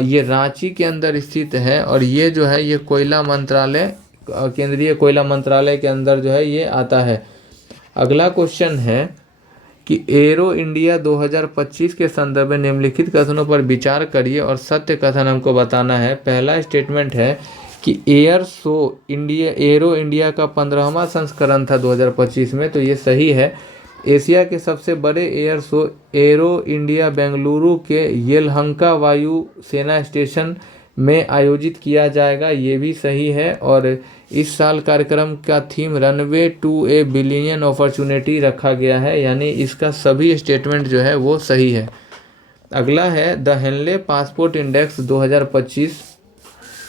ये रांची के अंदर स्थित है और ये जो है ये कोयला मंत्रालय केंद्रीय कोयला मंत्रालय के अंदर जो है ये आता है। अगला क्वेश्चन है कि एरो इंडिया 2025 के संदर्भ में निम्नलिखित कथनों पर विचार करिए और सत्य कथन हमको बताना है। पहला स्टेटमेंट है कि एरो इंडिया का 15वां संस्करण था 2025 में, तो ये सही है। एशिया के सबसे बड़े air show arrow India Bengaluru के येलहंका वायु सेना स्टेशन में आयोजित किया जाएगा, ये भी सही है। और इस साल कार्यक्रम का theme runway to a billion opportunity रखा गया है, यानी इसका सभी स्टेटमेंट जो है वो सही है। अगला है द हेनले पासपोर्ट इंडेक्स 2025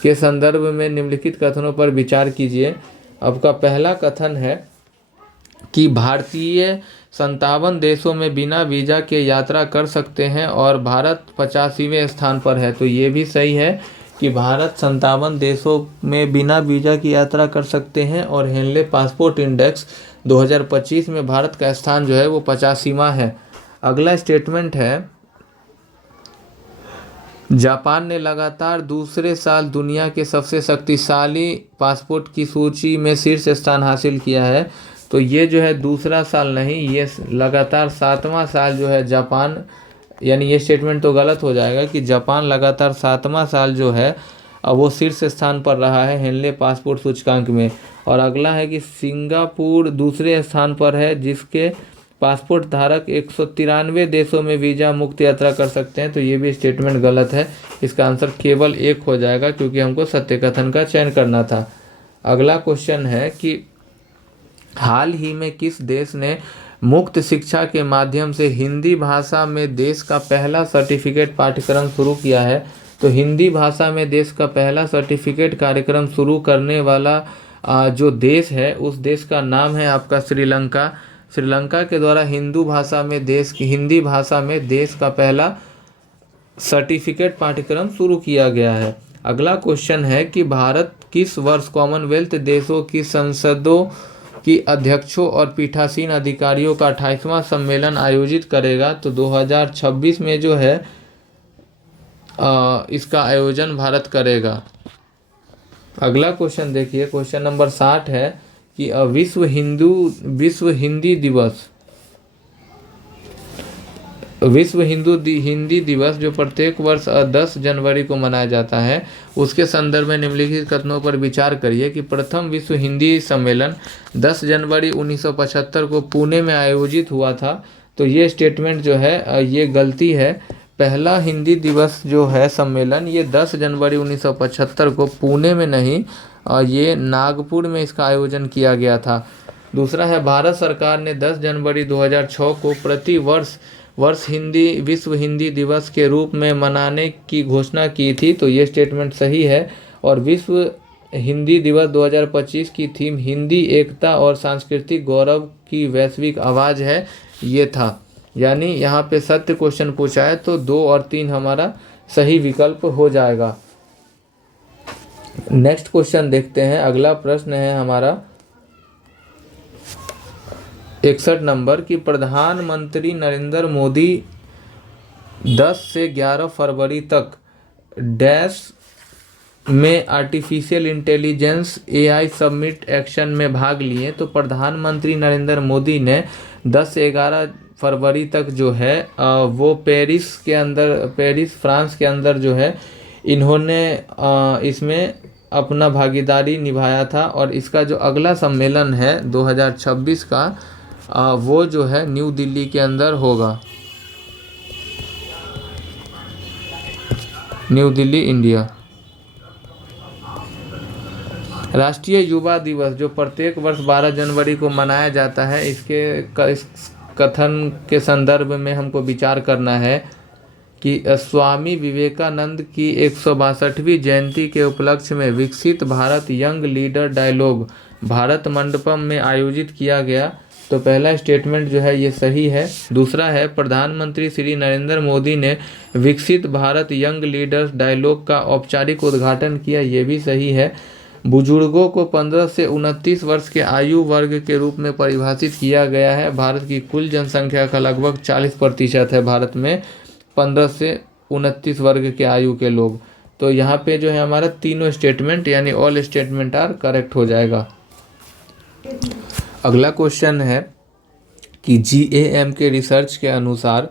के संदर्भ में निम्नलिखित कथनों पर विचार कीजिए। आपका पहला कथन है कि भारतीय 57 देशों में बिना वीज़ा के यात्रा कर सकते हैं और भारत 85वें स्थान पर है। तो ये भी सही है कि भारत 57 देशों में बिना वीज़ा की यात्रा कर सकते हैं और हेनले पासपोर्ट इंडेक्स 2025 में भारत का स्थान जो है वो 85वां है। अगला स्टेटमेंट है जापान ने लगातार दूसरे साल दुनिया के सबसे शक्तिशाली पासपोर्ट की सूची में शीर्ष स्थान हासिल किया है। तो ये जो है दूसरा साल नहीं, ये लगातार 7वां साल जो है जापान, यानी ये स्टेटमेंट तो गलत हो जाएगा कि जापान लगातार 7वां साल जो है अब वो शीर्ष स्थान पर रहा है हेनले पासपोर्ट सूचकांक में। और अगला है कि सिंगापुर दूसरे स्थान पर है, जिसके पासपोर्ट धारक 193 देशों में वीज़ा मुक्त यात्रा कर सकते हैं। तो ये भी स्टेटमेंट गलत है, इसका आंसर केवल 1 हो जाएगा क्योंकि हमको सत्य कथन का चयन करना था। अगला क्वेश्चन है कि हाल ही में किस देश ने मुक्त शिक्षा के माध्यम से हिंदी भाषा में देश का पहला सर्टिफिकेट पाठ्यक्रम शुरू किया है। तो हिंदी भाषा में देश का पहला सर्टिफिकेट कार्यक्रम शुरू करने वाला जो देश है उस देश का नाम है आपका श्रीलंका। श्रीलंका के द्वारा हिंदी भाषा में देश का पहला सर्टिफिकेट पाठ्यक्रम शुरू किया गया है। अगला क्वेश्चन है कि भारत किस वर्ष कॉमनवेल्थ देशों की संसदों की अध्यक्षों और पीठासीन अधिकारियों का 28वां सम्मेलन आयोजित करेगा। तो 2026 में जो है इसका आयोजन भारत करेगा। अगला क्वेश्चन देखिए, क्वेश्चन नंबर 60 है कि विश्व हिंदी दिवस जो प्रत्येक वर्ष 10 जनवरी को मनाया जाता है, उसके संदर्भ में निम्नलिखित कथनों पर विचार करिए कि प्रथम विश्व हिंदी सम्मेलन 10 जनवरी 1975 को पुणे में आयोजित हुआ था। तो ये स्टेटमेंट जो है ये गलती है। पहला हिंदी दिवस जो है सम्मेलन ये 10 जनवरी 1975 को पुणे में नहीं, ये नागपुर में इसका आयोजन किया गया था। दूसरा है भारत सरकार ने 10 जनवरी 2006 को प्रति वर्ष विश्व हिंदी दिवस के रूप में मनाने की घोषणा की थी। तो ये स्टेटमेंट सही है। और विश्व हिंदी दिवस 2025 की थीम हिंदी एकता और सांस्कृतिक गौरव की वैश्विक आवाज़ है, ये था। यानी यहाँ पे सत्य क्वेश्चन पूछा है तो 2 और 3 हमारा सही विकल्प हो जाएगा। नेक्स्ट क्वेश्चन देखते हैं। अगला प्रश्न है हमारा 61 नंबर की प्रधानमंत्री नरेंद्र मोदी 10 से 11 फरवरी तक डैश में artificial intelligence AI summit action में भाग लिए। तो प्रधानमंत्री नरेंद्र मोदी ने 10 से 11 फरवरी तक जो है वो पेरिस फ्रांस के अंदर जो है इन्होंने इसमें अपना भागीदारी निभाया था। और इसका जो अगला सम्मेलन है 2026 का वो जो है न्यू दिल्ली के अंदर होगा, न्यू दिल्ली, इंडिया। राष्ट्रीय युवा दिवस जो प्रत्येक वर्ष 12 जनवरी को मनाया जाता है, इस कथन के संदर्भ में हमको विचार करना है कि स्वामी विवेकानंद की 162वीं जयंती के उपलक्ष्य में विकसित Bharat young leader dialogue Bharat Mandapam में आयोजित किया गया। तो पहला स्टेटमेंट जो है ये सही है। दूसरा है प्रधानमंत्री श्री नरेंद्र मोदी ने विकसित भारत यंग लीडर्स डायलॉग का औपचारिक उद्घाटन किया, ये भी सही है। बुजुर्गों को 15 से 29 वर्ष के आयु वर्ग के रूप में परिभाषित किया गया है। भारत की कुल जनसंख्या का लगभग 40% है भारत में 15 से 29 वर्ग के आयु के लोग। तो यहाँ पे जो है हमारा तीनों स्टेटमेंट यानी ऑल स्टेटमेंट आर करेक्ट हो जाएगा। अगला क्वेश्चन है कि GAM के रिसर्च के अनुसार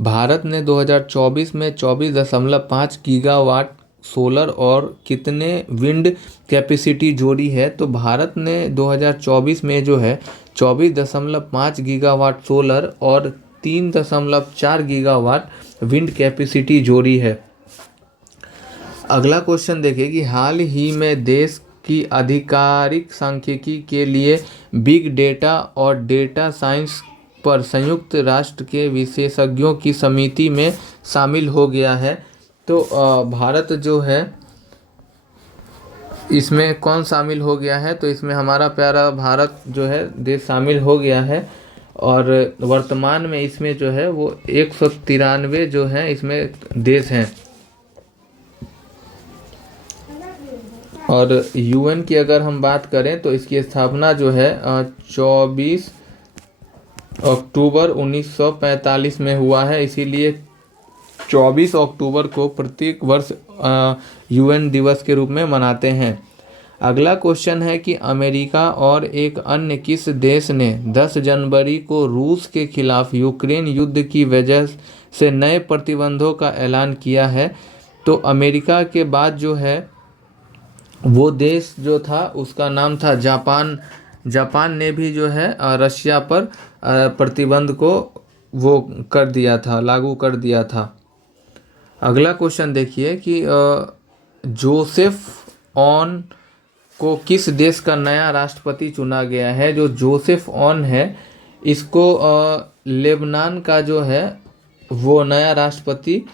भारत ने 2024 में 24.5 गीगावाट सोलर और कितने विंड कैपेसिटी जोड़ी है। तो भारत ने 2024 में जो है 24.5 गीगावाट सोलर और 3.4 गीगावाट विंड कैपेसिटी जोड़ी है। अगला क्वेश्चन देखिए कि हाल ही में देश की आधिकारिक सांख्यिकी के लिए बिग डेटा और डेटा साइंस पर संयुक्त राष्ट्र के विशेषज्ञों की समिति में शामिल हो गया है। तो भारत जो है इसमें कौन शामिल हो गया है, तो इसमें हमारा प्यारा भारत जो है देश शामिल हो गया है। और वर्तमान में इसमें जो है वो 193 जो हैं इसमें देश हैं। और UN की अगर हम बात करें तो इसकी स्थापना जो है 24 अक्टूबर 1945 में हुआ है। इसीलिए 24 अक्टूबर को प्रत्येक वर्ष UN दिवस के रूप में मनाते हैं। अगला क्वेश्चन है कि अमेरिका और एक अन्य किस देश ने 10 जनवरी को रूस के खिलाफ यूक्रेन युद्ध की वजह से नए प्रतिबंधों का ऐलान किया है। तो अमेरिका के बाद जो है वो देश जो था उसका नाम था जापान। जापान ने भी जो है रशिया पर प्रतिबंध को वो कर दिया था, लागू कर दिया था। अगला क्वेश्चन देखिए कि जोसेफ ऑन को किस देश का नया राष्ट्रपति चुना गया है। जो जोसेफ ऑन है इसको लेबनान का जो है वो नया राष्ट्रपति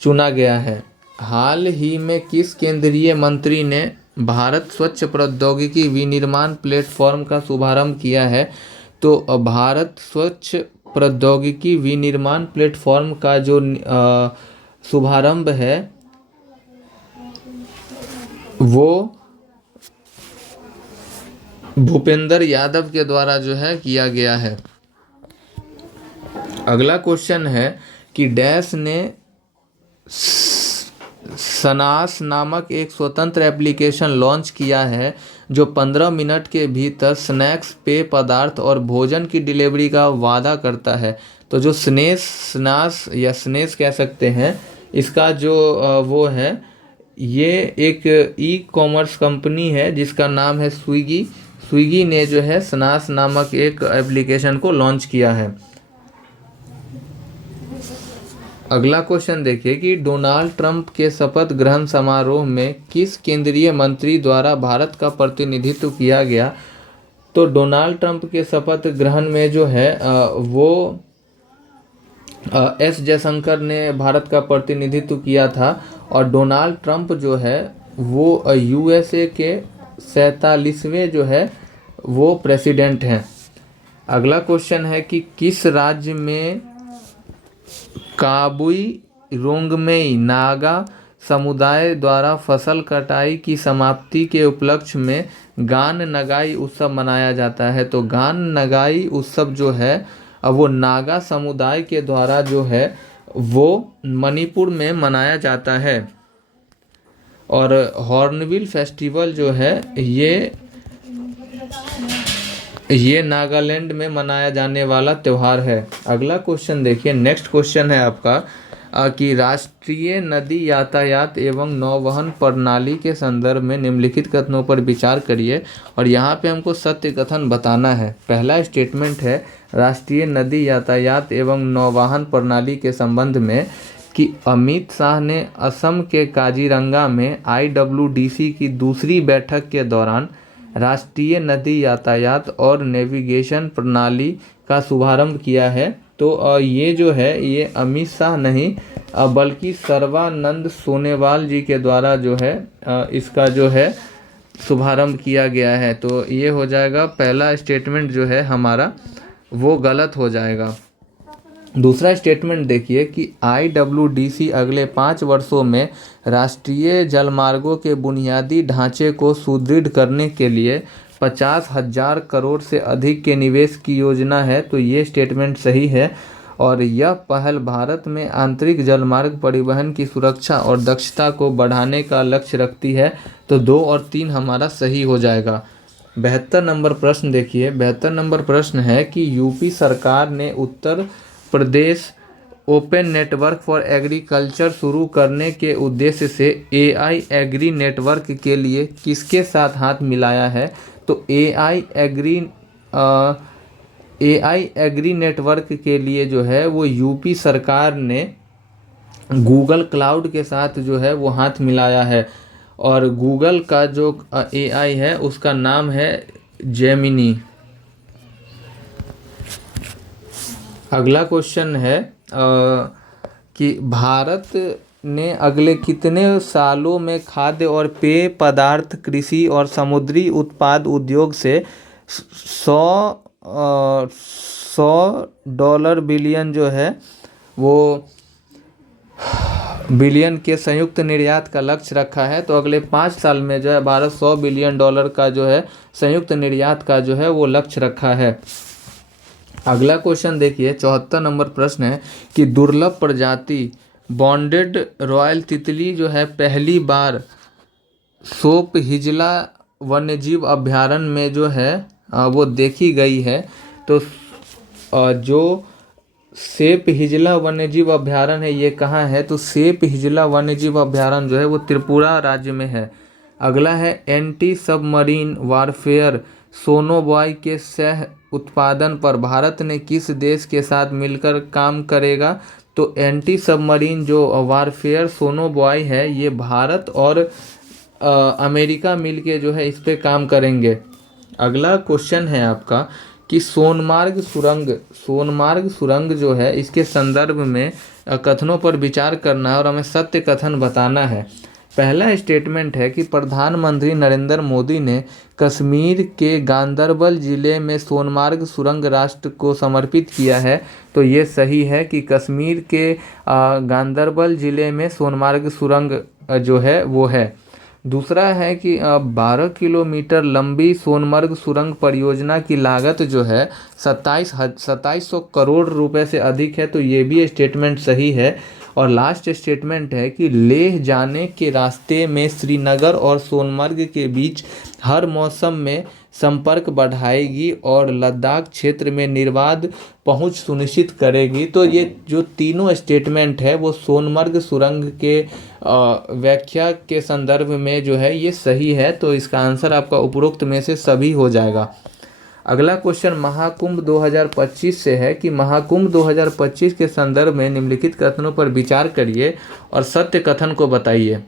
चुना गया है। हाल ही में किस केंद्रीय मंत्री ने भारत स्वच्छ प्रौद्योगिकी विनिर्माण प्लेटफॉर्म का शुभारंभ किया है। तो भारत स्वच्छ प्रौद्योगिकी विनिर्माण प्लेटफॉर्म का जो शुभारंभ है वो भूपेंद्र यादव के द्वारा जो है किया गया है। अगला क्वेश्चन है कि डैश ने सनास नामक एक स्वतंत्र एप्लीकेशन लॉन्च किया है जो 15 मिनट के भीतर स्नैक्स, पेय पदार्थ और भोजन की डिलीवरी का वादा करता है। तो जो स्नास या स्नेस कह सकते हैं, इसका जो वो है ये एक ई कॉमर्स कंपनी है जिसका नाम है स्विगी। स्विगी ने जो है स्नास नामक एक एप्लीकेशन को लॉन्च किया है। अगला क्वेश्चन देखिए कि डोनाल्ड ट्रंप के शपथ ग्रहण समारोह में किस केंद्रीय मंत्री द्वारा भारत का प्रतिनिधित्व किया गया। तो डोनाल्ड ट्रंप के शपथ ग्रहण में जो है वो एस जयशंकर ने भारत का प्रतिनिधित्व किया था। और डोनाल्ड ट्रंप जो है वो यूएसए के 47वें जो है वो प्रेसिडेंट हैं। अगला क्वेश्चन है कि किस राज्य में काबुई रोंगमेई नागा समुदाय द्वारा फसल कटाई की समाप्ति के उपलक्ष्य में गान नगाई उत्सव मनाया जाता है। तो गान नगाई उत्सव जो है वो नागा समुदाय के द्वारा जो है वो मणिपुर में मनाया जाता है। और हॉर्नबिल फेस्टिवल जो है ये नागालैंड में मनाया जाने वाला त्यौहार है। अगला क्वेश्चन देखिए, नेक्स्ट क्वेश्चन है आपका कि राष्ट्रीय नदी यातायात एवं नौवहन प्रणाली के संदर्भ में निम्नलिखित कथनों पर विचार करिए। और यहाँ पे हमको सत्य कथन बताना है। पहला स्टेटमेंट है राष्ट्रीय नदी यातायात एवं नौवहन प्रणाली के संबंध में कि अमित शाह ने असम के काजीरंगा में IWDC की दूसरी बैठक के दौरान राष्ट्रीय नदी यातायात और नेविगेशन प्रणाली का शुभारंभ किया है। तो ये जो है ये अमित शाह नहीं बल्कि सर्बानंद सोनोवाल जी के द्वारा जो है इसका जो है शुभारंभ किया गया है। तो ये हो जाएगा पहला स्टेटमेंट जो है हमारा वो गलत हो जाएगा। दूसरा स्टेटमेंट देखिए कि IWDC अगले 5 वर्षों में राष्ट्रीय जलमार्गों के बुनियादी ढांचे को सुदृढ़ करने के लिए 50,000 करोड़ से अधिक के निवेश की योजना है। तो ये स्टेटमेंट सही है। और यह पहल भारत में आंतरिक जलमार्ग परिवहन की सुरक्षा और दक्षता को बढ़ाने का लक्ष्य रखती है। तो 2 और 3 हमारा सही हो जाएगा। 72 नंबर प्रश्न देखिए। 72 नंबर प्रश्न है कि यूपी सरकार ने Uttar Pradesh open network for agriculture शुरू करने के उद्देश्य से AI एग्री नेटवर्क के लिए किसके साथ हाथ मिलाया है। तो AI एग्री नेटवर्क के लिए जो है वो यूपी सरकार ने गूगल क्लाउड के साथ जो है वो हाथ मिलाया है। और गूगल का जो AI है उसका नाम है जेमिनी। अगला क्वेश्चन है कि भारत ने अगले कितने सालों में खाद्य और पेय पदार्थ, कृषि और समुद्री उत्पाद उद्योग से $100 बिलियन जो है वो बिलियन के संयुक्त निर्यात का लक्ष्य रखा है। तो अगले 5 साल में जो है भारत $100 बिलियन का जो है संयुक्त निर्यात का जो है वो लक्ष्य रखा है। अगला क्वेश्चन देखिए 74 नंबर प्रश्न है कि दुर्लभ प्रजाति बॉन्डेड रॉयल तितली जो है पहली बार सोप हिजला वन्यजीव अभयारण्य में जो है वो देखी गई है। तो जो सेप हिजला वन्यजीव अभयारण्य है ये कहाँ है? तो सेप हिजला वन्यजीव अभयारण्य जो है वो त्रिपुरा राज्य में है। अगला है एंटी सबमरीन वारफेयर सोनोबॉय के सह उत्पादन पर भारत ने किस देश के साथ मिलकर काम करेगा? तो एंटी सबमरीन जो वारफेयर सोनोबॉय है ये भारत और अमेरिका मिलके जो है इस पे काम करेंगे। अगला क्वेश्चन है आपका कि सोनमार्ग सुरंग जो है इसके संदर्भ में कथनों पर विचार करना है और हमें सत्य कथन बताना है। पहला स्टेटमेंट है कि प्रधानमंत्री नरेंद्र मोदी ने कश्मीर के गांदरबल जिले में सोनमार्ग सुरंग राष्ट्र को समर्पित किया है। तो ये सही है कि कश्मीर के गांदरबल जिले में सोनमार्ग सुरंग जो है वो है। दूसरा है कि 12 किलोमीटर लंबी सोनमर्ग सुरंग परियोजना की लागत जो है 2700 करोड़ रुपए से अधिक है। तो ये भी स्टेटमेंट सही है। और लास्ट स्टेटमेंट है कि लेह जाने के रास्ते में श्रीनगर और सोनमर्ग के बीच हर मौसम में संपर्क बढ़ाएगी और लद्दाख क्षेत्र में निर्बाध पहुंच सुनिश्चित करेगी। तो ये जो तीनों स्टेटमेंट है वो सोनमर्ग सुरंग के व्याख्या के संदर्भ में जो है ये सही है। तो इसका आंसर आपका उपरोक्त में से सभी हो जाएगा। अगला क्वेश्चन महाकुंभ 2025 से है कि महाकुंभ 2025 के संदर्भ में निम्नलिखित कथनों पर विचार करिए और सत्य कथन को बताइए।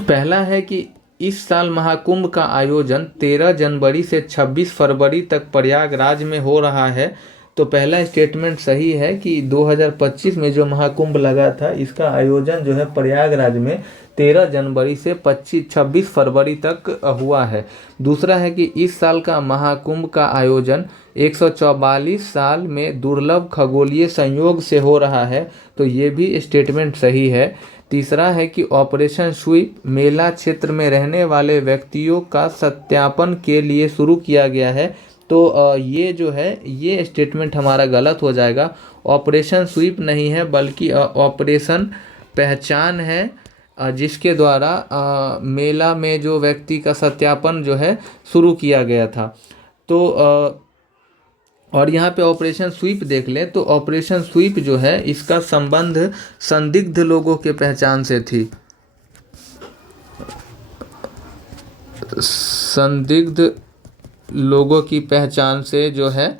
पहला है कि इस साल महाकुंभ का आयोजन 13 जनवरी से 26 फरवरी तक प्रयागराज में हो रहा है। तो पहला स्टेटमेंट सही है कि 2025 में जो महाकुंभ लगा था इसका आयोजन जो है प्रयागराज में 13 जनवरी से 26 फरवरी तक हुआ है। दूसरा है कि इस साल का महाकुंभ का आयोजन 144 साल में दुर्लभ खगोलीय संयोग से हो रहा है। तो ये भी स्टेटमेंट सही है। तीसरा है कि ऑपरेशन स्वीप मेला क्षेत्र में रहने वाले व्यक्तियों का सत्यापन के लिए शुरू किया गया है। तो ये जो है ये स्टेटमेंट हमारा गलत हो जाएगा। ऑपरेशन स्वीप नहीं है बल्कि ऑपरेशन पहचान है, जिसके द्वारा मेला में जो व्यक्ति का सत्यापन जो है शुरू किया गया था। तो और यहाँ पे ऑपरेशन स्वीप देख लें तो ऑपरेशन स्वीप जो है इसका संबंध संदिग्ध लोगों के पहचान से थी। संदिग्ध लोगों की पहचान से जो है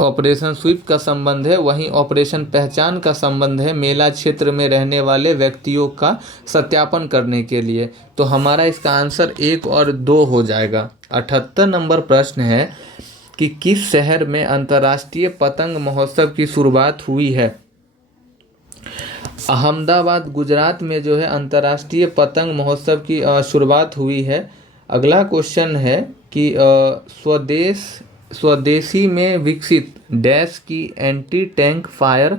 ऑपरेशन स्वीप का संबंध है, वहीं ऑपरेशन पहचान का संबंध है मेला क्षेत्र में रहने वाले व्यक्तियों का सत्यापन करने के लिए। तो हमारा इसका आंसर 1 और 2 हो जाएगा। 78 नंबर प्रश्न है कि किस शहर में अंतर्राष्ट्रीय पतंग महोत्सव की शुरुआत हुई है? अहमदाबाद गुजरात में जो है अंतर्राष्ट्रीय पतंग महोत्सव की शुरुआत हुई है। अगला क्वेश्चन है कि स्वदेशी में विकसित डैश की anti tank fire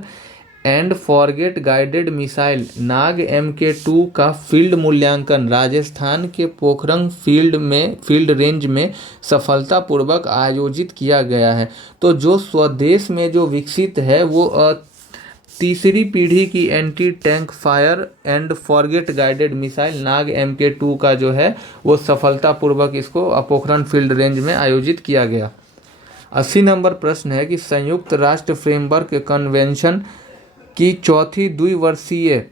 and forget guided missile Nag MK2 का फील्ड मूल्यांकन राजस्थान के पोखरन फील्ड रेंज में सफलतापूर्वक आयोजित किया गया है। तो जो स्वदेश में जो विकसित है वो तीसरी पीढ़ी की anti tank fire and forget guided missile Nag MK2 का जो है वो सफलतापूर्वक इसको पोखरन फील्ड रेंज में आयोजित किया गया। 80 नंबर प्रश्न है कि संयुक्त राष्ट्र फ्रेमवर्क कन्वेंशन की चौथी द्विवर्षीय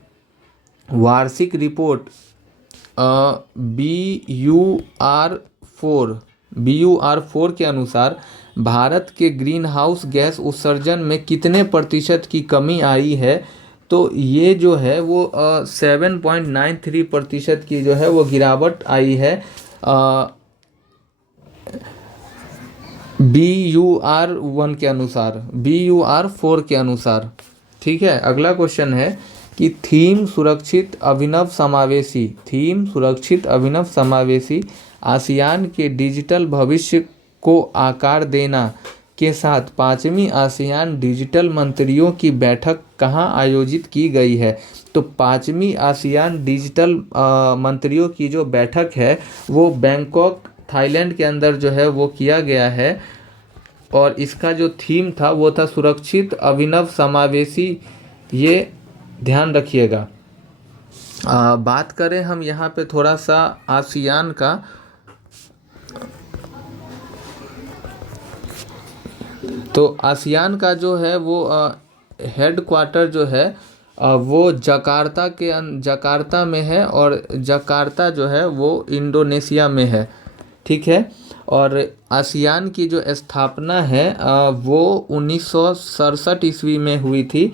वार्षिक रिपोर्ट BUR4 के अनुसार भारत के ग्रीन हाउस गैस उत्सर्जन में कितने प्रतिशत की कमी आई है? तो ये जो है वो 7.93% की जो है वो गिरावट आई है BUR4 के अनुसार। ठीक है। अगला क्वेश्चन है कि थीम सुरक्षित अभिनव समावेशी आसियान के डिजिटल भविष्य को आकार देना के साथ 5वीं आसियान डिजिटल मंत्रियों की बैठक कहाँ आयोजित की गई है? तो 5वीं आसियान डिजिटल मंत्रियों की जो बैठक है वो बैंकॉक थाईलैंड के अंदर जो है वो किया गया है और इसका जो थीम था वो था सुरक्षित अभिनव समावेशी। ये ध्यान रखिएगा। बात करें हम यहाँ पे थोड़ा सा आसियान का, तो आसियान का जो है वो हेड क्वार्टर जो है वो जकार्ता में है, और जकार्ता जो है वो इंडोनेशिया में है। ठीक है। और आसियान की जो स्थापना है वो 1967 ईस्वी में हुई थी,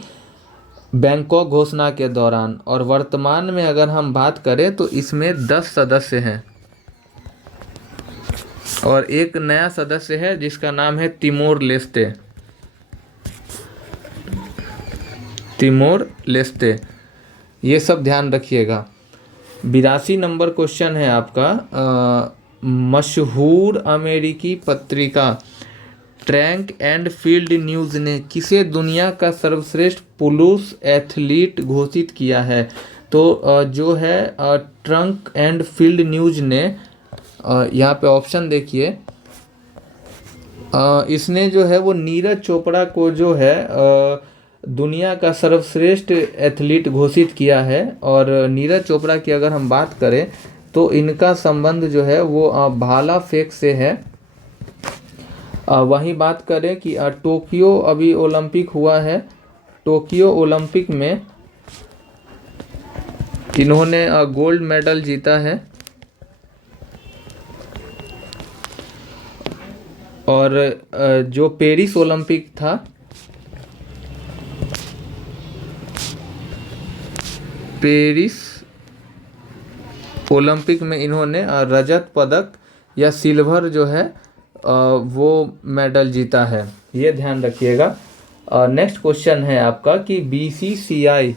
बैंकॉक घोषणा के दौरान। और वर्तमान में अगर हम बात करें तो इसमें 10 सदस्य हैं, और एक नया सदस्य है जिसका नाम है तिमोर लेस्ते। तिमोर लेस्ते, ये सब ध्यान रखिएगा। 82 नंबर क्वेश्चन है आपका। मशहूर अमेरिकी पत्रिका ट्रैक एंड फील्ड न्यूज़ ने किसे दुनिया का सर्वश्रेष्ठ पुरुष एथलीट घोषित किया है? तो जो है ट्रैक एंड फील्ड न्यूज़ ने, यहाँ पे ऑप्शन देखिए, इसने जो है वो नीरज चोपड़ा को जो है दुनिया का सर्वश्रेष्ठ एथलीट घोषित किया है। और नीरज चोपड़ा की अगर हम बात करें तो इनका संबंध जो है वो भाला फेंक से है। वहीं बात करें कि टोक्यो अभी ओलंपिक हुआ है, टोक्यो ओलंपिक में इन्होंने गोल्ड मेडल जीता है। और जो पेरिस ओलंपिक था, पेरिस ओलंपिक में इन्होंने रजत पदक या सिल्वर जो है वो मेडल जीता है। ये ध्यान रखिएगा। नेक्स्ट क्वेश्चन है आपका कि बीसीसीआई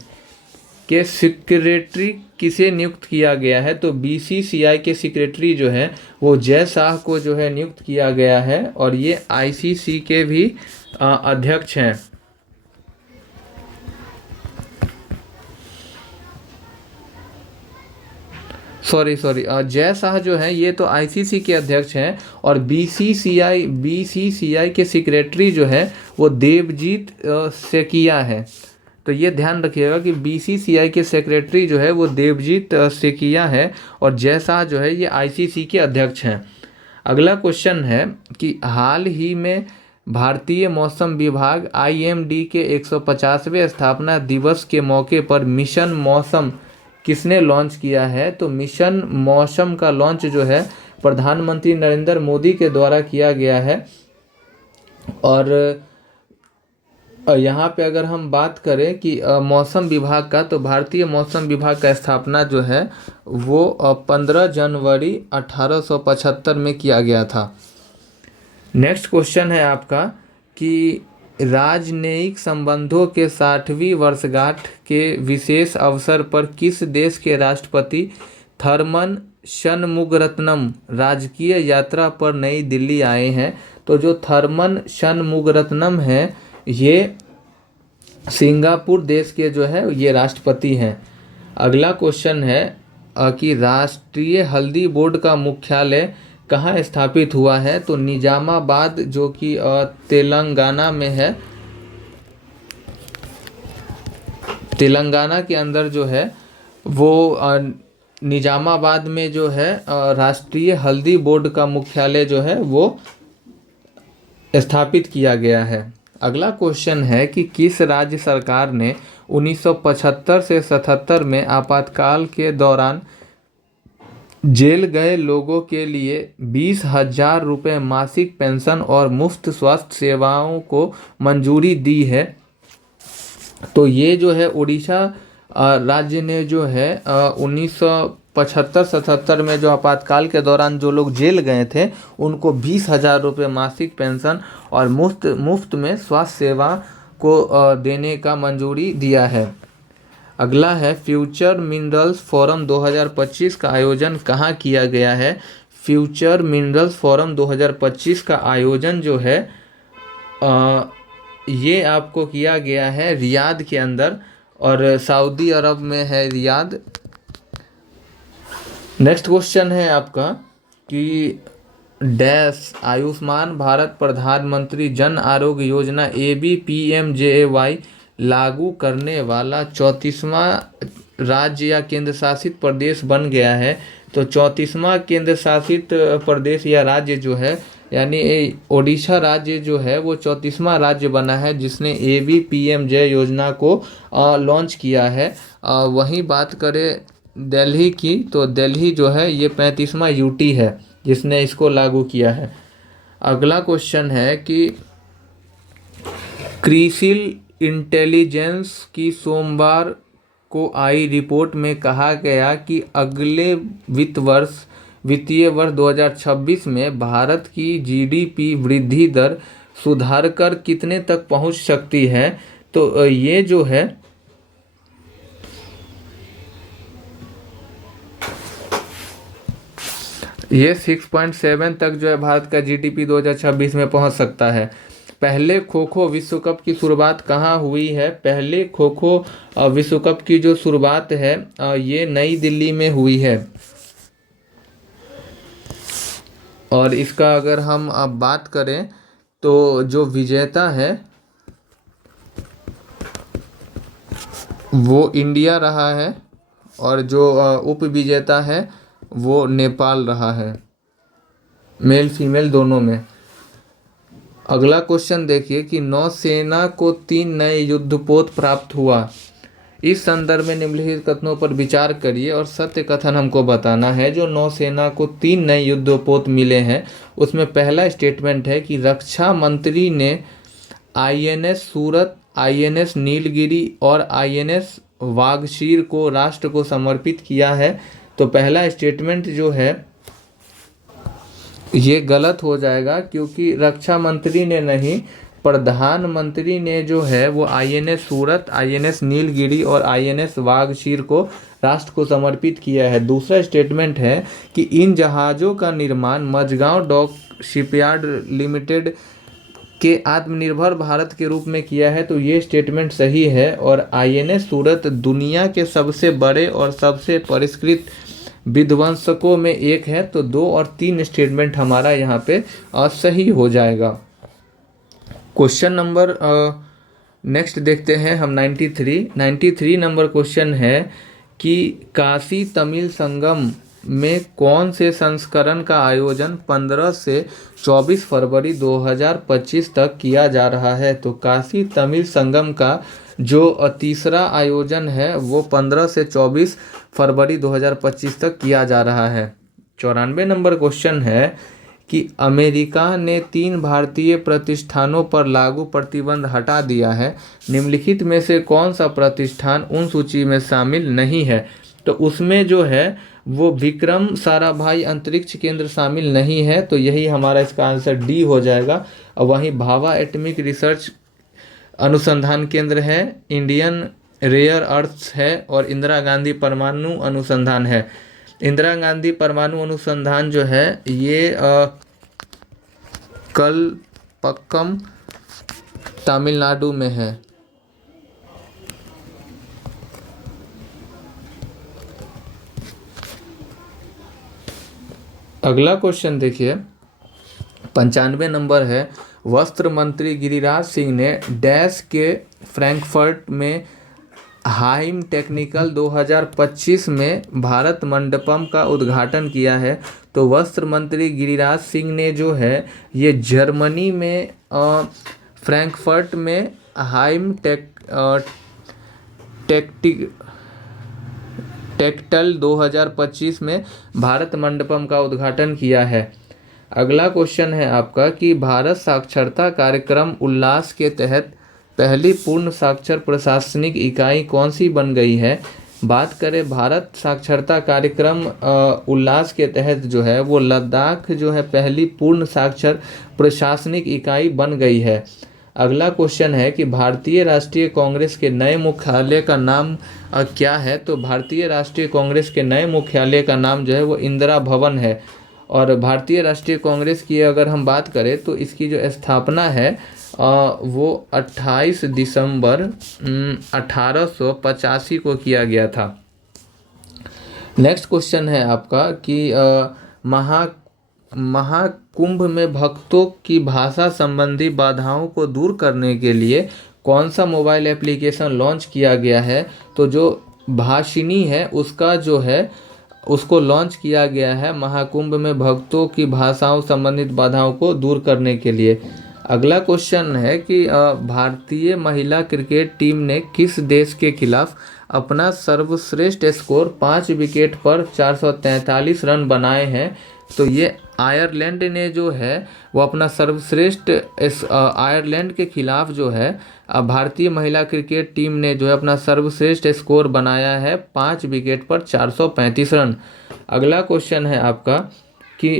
के सेक्रेटरी किसे नियुक्त किया गया है? तो बीसीसीआई के सेक्रेटरी जो है वो जय शाह को जो है नियुक्त किया गया है, और ये आईसीसी के भी अध्यक्ष हैं। सॉरी जय शाह जो है ये तो आईसीसी के अध्यक्ष हैं, और बीसीसीआई के सेक्रेटरी जो है वो देवजीत सेकिया है। तो ये ध्यान रखिएगा कि बीसीसीआई के सेक्रेटरी जो है वो देवजीत सेकिया है, और जय शाह जो है ये आईसीसी के अध्यक्ष हैं। अगला क्वेश्चन है कि हाल ही में भारतीय मौसम विभाग आईएमडी के 150वें स्थापना दिवस के मौके पर मिशन मौसम किसने लॉन्च किया है? तो मिशन मौसम का लॉन्च जो है प्रधानमंत्री नरेंद्र मोदी के द्वारा किया गया है। और यहाँ पे अगर हम बात करें कि मौसम विभाग का, तो भारतीय मौसम विभाग का स्थापना जो है वो 15 जनवरी 1875 में किया गया था। नेक्स्ट क्वेश्चन है आपका कि राजनयिक संबंधों के 60वीं वर्षगांठ के विशेष अवसर पर किस देश के राष्ट्रपति थरमन शनमुगरत्नम राजकीय यात्रा पर नई दिल्ली आए हैं? तो जो थरमन शनमुगरत्नम है ये सिंगापुर देश के जो है ये राष्ट्रपति हैं। अगला क्वेश्चन है कि राष्ट्रीय हल्दी बोर्ड का मुख्यालय कहाँ स्थापित हुआ है? तो निजामाबाद जो कि तेलंगाना में है। तेलंगाना के अंदर जो है वो निजामाबाद में जो है राष्ट्रीय हल्दी बोर्ड का मुख्यालय जो है वो स्थापित किया गया है। अगला क्वेश्चन है कि किस राज्य सरकार ने 1975 से 77 में आपातकाल के दौरान जेल गए लोगों के लिए 20,000 रुपये मासिक पेंशन और मुफ्त स्वास्थ्य सेवाओं को मंजूरी दी है? तो ये जो है उड़ीसा राज्य ने जो है 1975-77 में जो आपातकाल के दौरान जो लोग जेल गए थे उनको 20,000 रुपये मासिक पेंशन और मुफ्त में स्वास्थ्य सेवा को देने का मंजूरी दिया है। अगला है फ्यूचर मिनरल्स फोरम 2025 का आयोजन कहाँ किया गया है? फ्यूचर मिनरल्स फोरम 2025 का आयोजन जो है ये आपको किया गया है रियाद के अंदर, और सऊदी अरब में है रियाद। नेक्स्ट क्वेश्चन है आपका कि डैश आयुष्मान भारत प्रधानमंत्री जन आरोग्य योजना ABPMJAY लागू करने वाला 34वां राज्य या केंद्र शासित प्रदेश बन गया है। तो 34वां केंद्र शासित प्रदेश या राज्य जो है, यानी ओडिशा राज्य जो है वो 34वां राज्य बना है जिसने ABPMJ योजना को लॉन्च किया है। वहीं बात करें दिल्ली की, तो दिल्ली जो है ये 35वां UT है जिसने इसको लागू किया है। अगला क्वेश्चन है कि क्रिसिल इंटेलिजेंस की सोमवार को आई रिपोर्ट में कहा गया कि अगले वित्तीय वर्ष 2026 में भारत की GDP वृद्धि दर सुधारकर कितने तक पहुंच सकती है। तो ये जो है ये 6.7 तक जो है भारत का GDP 2026 में पहुंच सकता है। पहले खो खो विश्व कप की शुरुआत कहाँ हुई है? पहले खो खो विश्व कप की जो शुरुआत है ये नई दिल्ली में हुई है। और इसका अगर हम अब बात करें तो जो विजेता है वो इंडिया रहा है और जो उप विजेता है वो नेपाल रहा है, मेल फीमेल दोनों में। अगला क्वेश्चन देखिए कि नौसेना को 3 नए युद्धपोत प्राप्त हुआ। इस संदर्भ में निम्नलिखित कथनों पर विचार करिए और सत्य कथन हमको बताना है। जो नौसेना को 3 नए युद्धपोत मिले हैं उसमें पहला स्टेटमेंट है कि रक्षा मंत्री ने INS सूरत, INS नीलगिरी और INS वागशीर को राष्ट्र को समर्पित किया है। तो पहला स्टेटमेंट जो है ये गलत हो जाएगा क्योंकि रक्षा मंत्री ने नहीं, प्रधानमंत्री ने जो है वो INS सूरत, INS नीलगिरी और INS वागशीर को राष्ट्र को समर्पित किया है। दूसरा स्टेटमेंट है कि इन जहाज़ों का निर्माण मझगांव डॉक शिपयार्ड लिमिटेड के आत्मनिर्भर भारत के रूप में किया है। तो ये स्टेटमेंट सही है। और INS सूरत दुनिया के सबसे बड़े और सबसे परिष्कृत विध्वंसकों में एक है। तो 2 और 3 स्टेटमेंट हमारा यहाँ पे सही हो जाएगा। क्वेश्चन नंबर नेक्स्ट देखते हैं हम 93 नंबर क्वेश्चन है कि काशी तमिल संगम में कौन से संस्करण का आयोजन 15 से 24 फरवरी 2025 तक किया जा रहा है। तो काशी तमिल संगम का जो तीसरा आयोजन है वो 15 से 24 फरवरी 2025 तक किया जा रहा है। 94 नंबर क्वेश्चन है कि अमेरिका ने 3 भारतीय प्रतिष्ठानों पर लागू प्रतिबंध हटा दिया है। निम्नलिखित में से कौन सा प्रतिष्ठान उन सूची में शामिल नहीं है? तो उसमें जो है वो विक्रम साराभाई अंतरिक्ष केंद्र शामिल नहीं है। तो यही हमारा इसका आंसर D हो जाएगा। और वहीं भाभा एटॉमिक रिसर्च अनुसंधान केंद्र है, इंडियन रेयर अर्थ्स है और इंदिरा गांधी परमाणु अनुसंधान है। इंदिरा गांधी परमाणु अनुसंधान जो है ये कलपक्कम तमिलनाडु में है। अगला क्वेश्चन देखिए 95 नंबर है। वस्त्र मंत्री गिरिराज सिंह ने डैश के फ्रैंकफर्ट में हाइम टेक्निकल 2025 में भारत मंडपम का उद्घाटन किया है। तो वस्त्र मंत्री गिरिराज सिंह ने जो है ये जर्मनी में फ्रैंकफर्ट में हाइम टेक्टल 2025 में भारत मंडपम का उद्घाटन किया है। अगला क्वेश्चन है आपका कि भारत साक्षरता कार्यक्रम उल्लास के तहत पहली पूर्ण साक्षर प्रशासनिक इकाई कौन सी बन गई है? बात करें भारत साक्षरता कार्यक्रम उल्लास के तहत जो है वो लद्दाख जो है पहली पूर्ण साक्षर प्रशासनिक इकाई बन गई है। अगला क्वेश्चन है कि भारतीय राष्ट्रीय कांग्रेस के नए मुख्यालय का नाम क्या है? तो भारतीय राष्ट्रीय कांग्रेस के नए मुख्यालय का नाम जो है वो इंदिरा भवन है। और भारतीय राष्ट्रीय कांग्रेस की अगर हम बात करें तो इसकी जो स्थापना है वो 28 दिसंबर 1885 को किया गया था। नेक्स्ट क्वेश्चन है आपका कि महाकुंभ में भक्तों की भाषा संबंधी बाधाओं को दूर करने के लिए कौन सा मोबाइल एप्लीकेशन लॉन्च किया गया है? तो जो भाषिनी है उसका जो है उसको लॉन्च किया गया है महाकुंभ में भक्तों की भाषाओं संबंधित बाधाओं को दूर करने के लिए। अगला क्वेश्चन है कि भारतीय महिला क्रिकेट टीम ने किस देश के खिलाफ अपना सर्वश्रेष्ठ स्कोर 5 विकेट पर 443 रन बनाए हैं? तो ये आयरलैंड ने जो है वो अपना सर्वश्रेष्ठ आयरलैंड के खिलाफ जो है भारतीय महिला क्रिकेट टीम ने जो है अपना सर्वश्रेष्ठ स्कोर बनाया है 5 विकेट पर 435 रन। अगला क्वेश्चन है आपका कि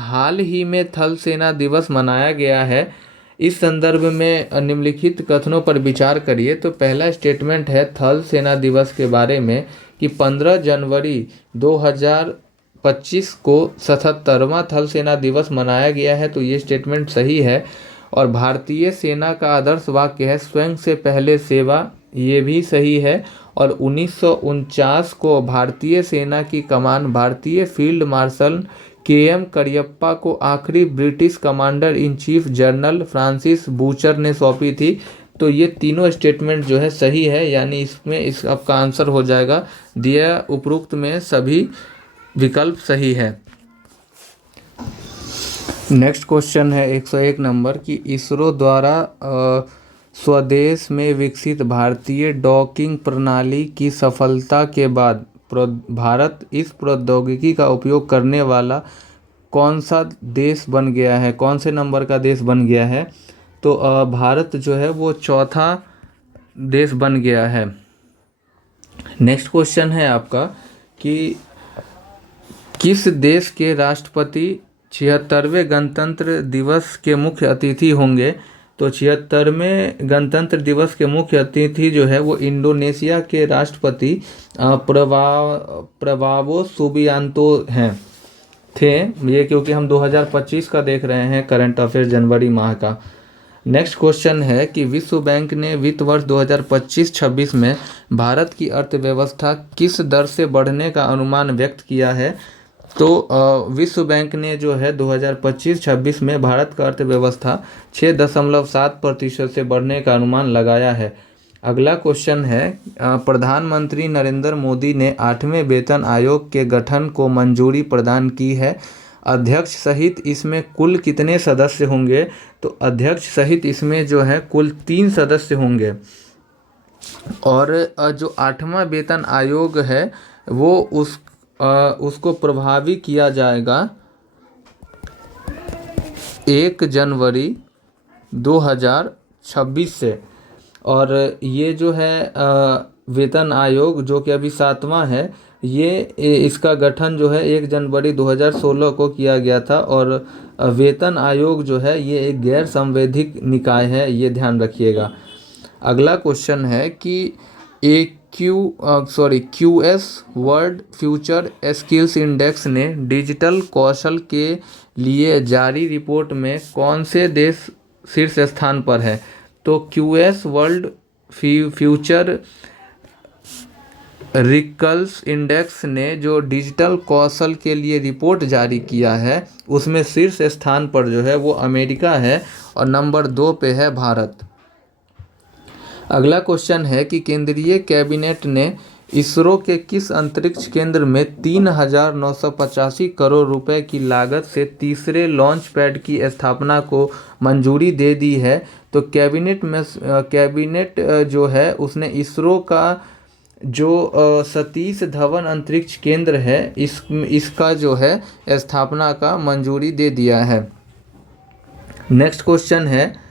हाल ही में थल सेना दिवस मनाया गया है, इस संदर्भ में निम्नलिखित कथनों पर विचार करिए। तो पहला स्टेटमेंट है थल सेना दिवस के बारे में कि 15 जनवरी 2025 को 77वां थल सेना दिवस मनाया गया है, तो ये स्टेटमेंट सही है। और भारतीय सेना का आदर्श वाक्य है स्वयं से पहले सेवा, ये भी सही है। और 1949 को भारतीय सेना की कमान भारतीय फील्ड मार्शल KM करियप्पा को आखिरी British commander in chief general Francis butcher ने सौंपी थी। तो ये तीनों स्टेटमेंट जो है सही है, यानी इसमें आपका आंसर हो जाएगा दिया उपरोक्त में सभी विकल्प सही है। नेक्स्ट क्वेश्चन है 101 नंबर की इसरो द्वारा स्वदेश में विकसित भारतीय डॉकिंग प्रणाली की सफलता के बाद भारत इस प्रौद्योगिकी का उपयोग करने वाला कौन सा देश बन गया है, कौन से नंबर का देश बन गया है? तो भारत जो है वो चौथा देश बन गया है। नेक्स्ट क्वेश्चन है आपका कि किस देश के राष्ट्रपति 76वें गणतंत्र दिवस के मुख्य अतिथि होंगे? तो 76वें गणतंत्र दिवस के मुख्य अतिथि जो है वो इंडोनेशिया के राष्ट्रपति प्रबावो सुबियांतो थे ये, क्योंकि हम 2025 का देख रहे हैं करंट अफेयर जनवरी माह का। नेक्स्ट क्वेश्चन है कि विश्व बैंक ने वित्त वर्ष 2025-26 में भारत की अर्थव्यवस्था किस दर से बढ़ने का अनुमान व्यक्त किया है? तो विश्व बैंक ने जो है 2025-26 में भारत का अर्थव्यवस्था 6.7% से बढ़ने का अनुमान लगाया है। अगला क्वेश्चन है प्रधानमंत्री नरेंद्र मोदी ने 8वें वेतन आयोग के गठन को मंजूरी प्रदान की है, अध्यक्ष सहित इसमें कुल कितने सदस्य होंगे? तो अध्यक्ष सहित इसमें जो है कुल 3 सदस्य होंगे। और जो 8वां वेतन आयोग है वो उसको प्रभावी किया जाएगा 1 जनवरी 2026 से। और ये जो है वेतन आयोग जो कि अभी 7वां है, ये इसका गठन जो है 1 जनवरी 2016 को किया गया था। और वेतन आयोग जो है ये एक गैर संवैधानिक निकाय है, ये ध्यान रखिएगा। अगला क्वेश्चन है कि QS world future skills index ने डिजिटल कौशल के लिए जारी रिपोर्ट में कौन से देश शीर्ष स्थान पर है? तो QS world future skills index ने जो डिजिटल कौशल के लिए रिपोर्ट जारी किया है उसमें शीर्ष स्थान पर जो है वो अमेरिका है और नंबर 2 पे है भारत। अगला क्वेश्चन है कि केंद्रीय कैबिनेट ने इसरो के किस अंतरिक्ष केंद्र में 3,985 करोड़ रुपए की लागत से तीसरे लॉन्च पैड की स्थापना को मंजूरी दे दी है? तो कैबिनेट जो है उसने इसरो का जो सतीश धवन अंतरिक्ष केंद्र है इसका जो है स्थापना का मंजूरी दे दिया है। नेक्स्ट क्वेश्चन है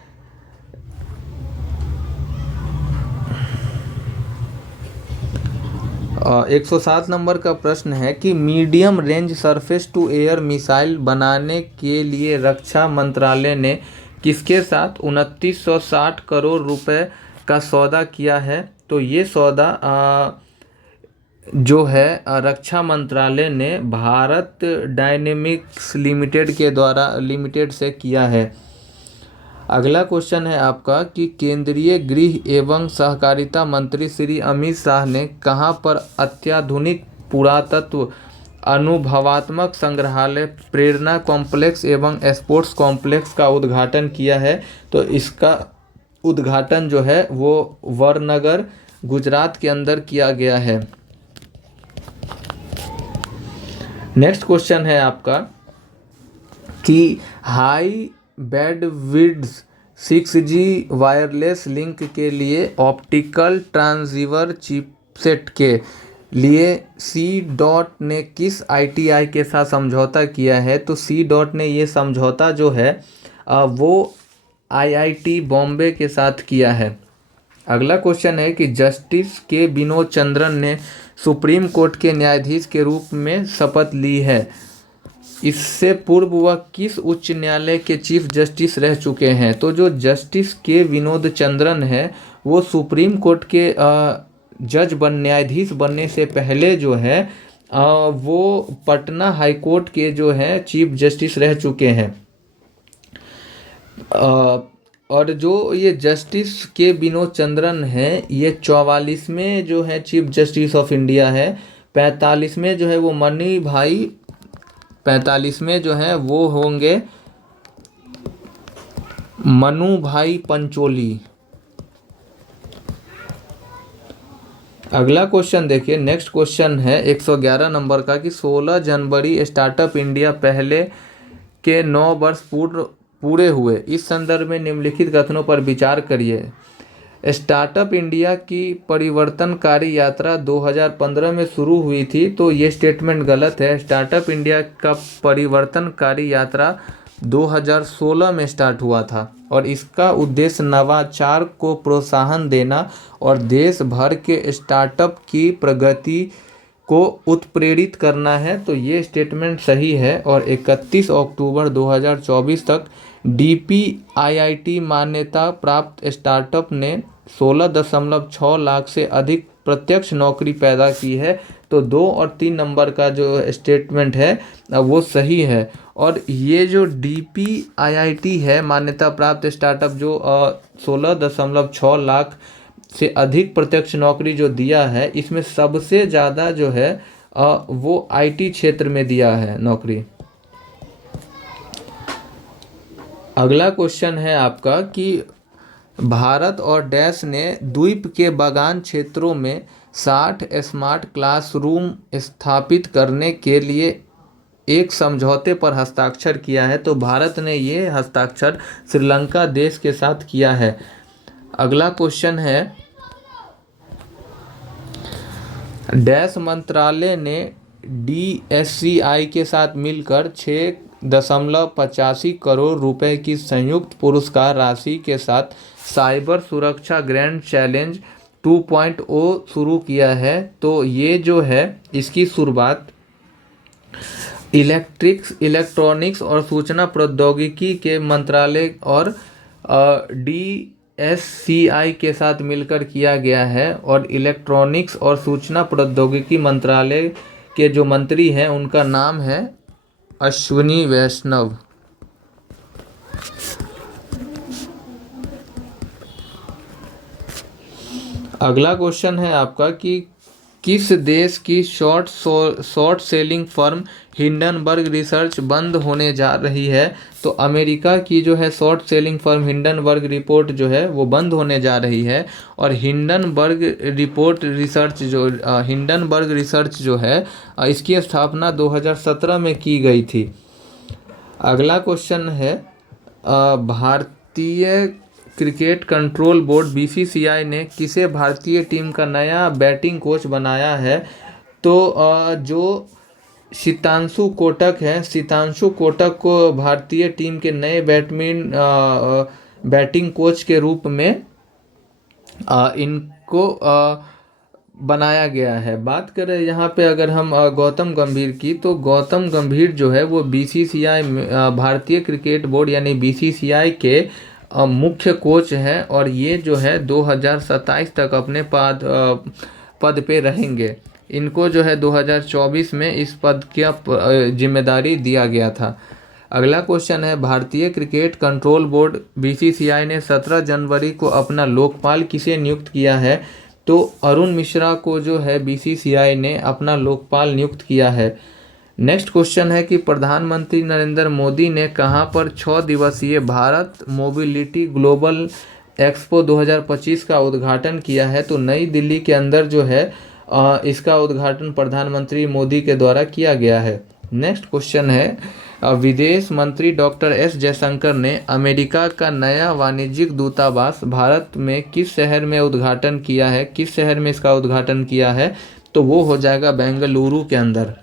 107 नंबर का प्रश्न है कि medium range surface to air missile बनाने के लिए रक्षा मंत्रालय ने किसके साथ 2960 करोड़ रुपए का सौदा किया है? तो ये सौदा जो है रक्षा मंत्रालय ने भारत डायनेमिक्स लिमिटेड से किया है। अगला क्वेश्चन है आपका कि केंद्रीय गृह एवं सहकारिता मंत्री श्री अमित शाह ने कहां पर अत्याधुनिक पुरातत्व अनुभवात्मक संग्रहालय प्रेरणा कॉम्प्लेक्स एवं स्पोर्ट्स कॉम्प्लेक्स का उद्घाटन किया है? तो इसका उद्घाटन जो है वो वरनगर गुजरात के अंदर किया गया है। नेक्स्ट क्वेश्चन है आपका कि high bandwidth 6G wireless link के लिए ऑप्टिकल ट्रांसीवर चिपसेट के लिए सी डॉट ने किस ITI के साथ समझौता किया है? तो सी डॉट ने ये समझौता जो है वो IIT बॉम्बे के साथ किया है। अगला क्वेश्चन है कि जस्टिस के विनोद चंद्रन ने सुप्रीम कोर्ट के न्यायाधीश के रूप में शपथ ली है। इससे पूर्व वह किस उच्च न्यायालय के चीफ जस्टिस रह चुके हैं? तो जो जस्टिस के विनोद चंद्रन है वो सुप्रीम कोर्ट के न्यायाधीश बनने से पहले जो है वो पटना हाई कोर्ट के जो है चीफ जस्टिस रह चुके हैं। और जो ये जस्टिस के विनोद चंद्रन है ये 44वें जो है चीफ जस्टिस ऑफ इंडिया है। 45वें जो है वो मनी भाई 45वें जो है वो होंगे मनु भाई पंचोली। अगला क्वेश्चन देखिए, नेक्स्ट क्वेश्चन है 111 नंबर का कि 16 जनवरी स्टार्टअप इंडिया पहले के 9 वर्ष पूरे हुए। इस संदर्भ में निम्नलिखित कथनों पर विचार करिए। स्टार्टअप इंडिया की परिवर्तनकारी यात्रा 2015 में शुरू हुई थी, तो ये स्टेटमेंट गलत है। स्टार्टअप इंडिया का परिवर्तनकारी यात्रा 2016 में स्टार्ट हुआ था और इसका उद्देश्य नवाचार को प्रोत्साहन देना और देश भर के स्टार्टअप की प्रगति को उत्प्रेरित करना है। तो ये स्टेटमेंट सही है और 31 अक्टूबर 2024 तक DPIIT मान्यता प्राप्त स्टार्टअप ने 16.6 लाख से अधिक प्रत्यक्ष नौकरी पैदा की है। तो 2 और 3 नंबर का जो स्टेटमेंट है वो सही है। और ये जो DPIIT है मान्यता प्राप्त स्टार्टअप जो 16.6 लाख से अधिक प्रत्यक्ष नौकरी जो दिया है, इसमें सबसे ज़्यादा जो है वो IT क्षेत्र में दिया है नौकरी। अगला क्वेश्चन है आपका कि भारत और डैश ने द्वीप के बागान क्षेत्रों में 60 स्मार्ट क्लासरूम स्थापित करने के लिए एक समझौते पर हस्ताक्षर किया है। तो भारत ने ये हस्ताक्षर श्रीलंका देश के साथ किया है। अगला क्वेश्चन है डैश मंत्रालय ने DSCI के साथ मिलकर 6.85 करोड़ रुपए की संयुक्त पुरस्कार राशि के साथ साइबर सुरक्षा ग्रैंड चैलेंज 2.0 शुरू किया है। तो ये जो है इसकी शुरुआत इलेक्ट्रॉनिक्स और सूचना प्रौद्योगिकी के मंत्रालय और DSCI के साथ मिलकर किया गया है। और इलेक्ट्रॉनिक्स और सूचना प्रौद्योगिकी मंत्रालय के जो मंत्री हैं उनका नाम है अश्विनी वैष्णव। अगला क्वेश्चन है आपका कि किस देश की short selling firm Hindenburg research बंद होने जा रही है? तो अमेरिका की जो है short selling firm Hindenburg report जो है वो बंद होने जा रही है। और हिंडनबर्ग रिसर्च जो है इसकी स्थापना 2017 में की गई थी। अगला क्वेश्चन है भारतीय क्रिकेट कंट्रोल बोर्ड BCCI ने किसे भारतीय टीम का नया बैटिंग कोच बनाया है? तो जो शीतांशु कोटक हैं, शीतांशु कोटक को भारतीय टीम के नए बैटिंग कोच के रूप में इनको बनाया गया है। बात करें यहाँ पे अगर हम गौतम गंभीर की, तो गौतम गंभीर जो है वो BCCI भारतीय क्रिकेट बोर्ड यानी BCCI के मुख्य कोच हैं और ये जो है 2027 तक अपने पद पे रहेंगे। इनको जो है 2024 में इस पद की जिम्मेदारी दिया गया था। अगला क्वेश्चन है भारतीय क्रिकेट कंट्रोल बोर्ड BCCI ने 17 जनवरी को अपना लोकपाल किसे नियुक्त किया है? तो अरुण मिश्रा को जो है BCCI ने अपना लोकपाल नियुक्त किया है। नेक्स्ट क्वेश्चन है कि प्रधानमंत्री नरेंद्र मोदी ने कहां पर 6 दिवसीय भारत मोबिलिटी ग्लोबल एक्सपो 2025 का उद्घाटन किया है? तो नई दिल्ली के अंदर जो है इसका उद्घाटन प्रधानमंत्री मोदी के द्वारा किया गया है। नेक्स्ट क्वेश्चन है, विदेश मंत्री डॉक्टर एस जयशंकर ने अमेरिका का नया वाणिज्यिक दूतावास भारत में किस शहर में उद्घाटन किया है? किस शहर में इसका उद्घाटन किया है? तो वो हो जाएगा बेंगलुरु के अंदर।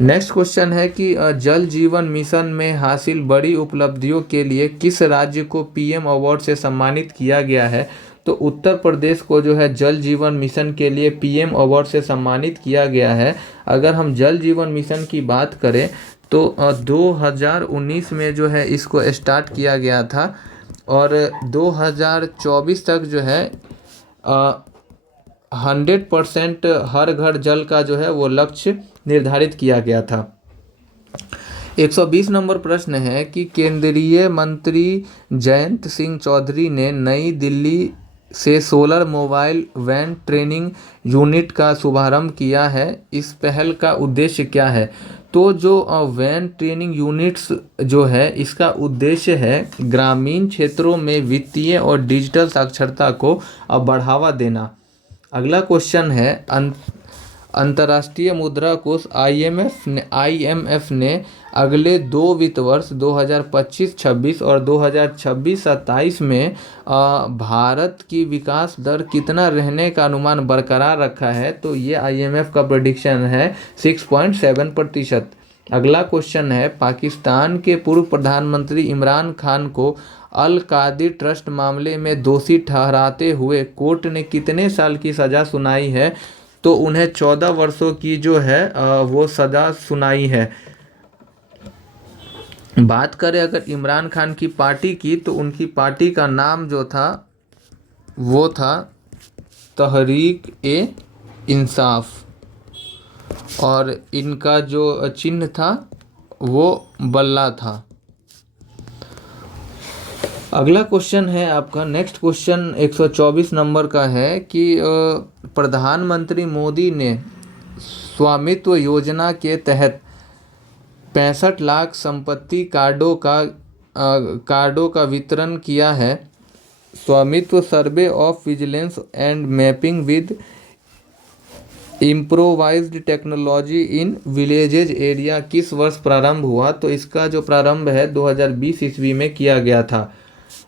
नेक्स्ट क्वेश्चन है कि जल जीवन मिशन में हासिल बड़ी उपलब्धियों के लिए किस राज्य को पीएम अवार्ड से सम्मानित किया गया है? तो उत्तर प्रदेश को जो है जल जीवन मिशन के लिए पीएम अवार्ड से सम्मानित किया गया है। अगर हम जल जीवन मिशन की बात करें तो 2019 में जो है इसको स्टार्ट किया गया था और 2024 तक जो है 100% हर घर जल का जो है वो लक्ष्य निर्धारित किया गया था। 120 नंबर प्रश्न है कि केंद्रीय मंत्री जयंत सिंह चौधरी ने नई दिल्ली से solar mobile van training unit का शुभारंभ किया है। इस पहल का उद्देश्य क्या है? तो जो वैन ट्रेनिंग यूनिट्स जो है इसका उद्देश्य है ग्रामीण क्षेत्रों में वित्तीय और डिजिटल साक्षरता को बढ़ावा देना। अगला क्वेश्चन है, अंतर्राष्ट्रीय मुद्रा कोष आईएमएफ ने अगले 2 वित्त वर्ष 2025-26 और 2026-27 में भारत की विकास दर कितना रहने का अनुमान बरकरार रखा है? तो ये आईएमएफ का प्रेडिक्शन है 6.7%। अगला क्वेश्चन है, पाकिस्तान के पूर्व प्रधानमंत्री इमरान खान को अल कादिर ट्रस्ट मामले में दोषी ठहराते हुए कोर्ट ने कितने साल की सज़ा सुनाई है? तो उन्हें 14 वर्षों की जो है वो सज़ा सुनाई है। बात करें अगर इमरान खान की पार्टी की तो उनकी पार्टी का नाम जो था वो था तहरीक-ए-इंसाफ और इनका जो चिन्ह था वो बल्ला था। अगला क्वेश्चन है आपका, नेक्स्ट क्वेश्चन 124 नंबर का है कि प्रधानमंत्री मोदी ने स्वामित्व योजना के तहत 65 लाख संपत्ति कार्डों का वितरण किया है। स्वामित्व survey of vigilance and mapping with improvised technology in villages area किस वर्ष प्रारंभ हुआ? तो इसका जो प्रारंभ है 2020 ईस्वी में किया गया था।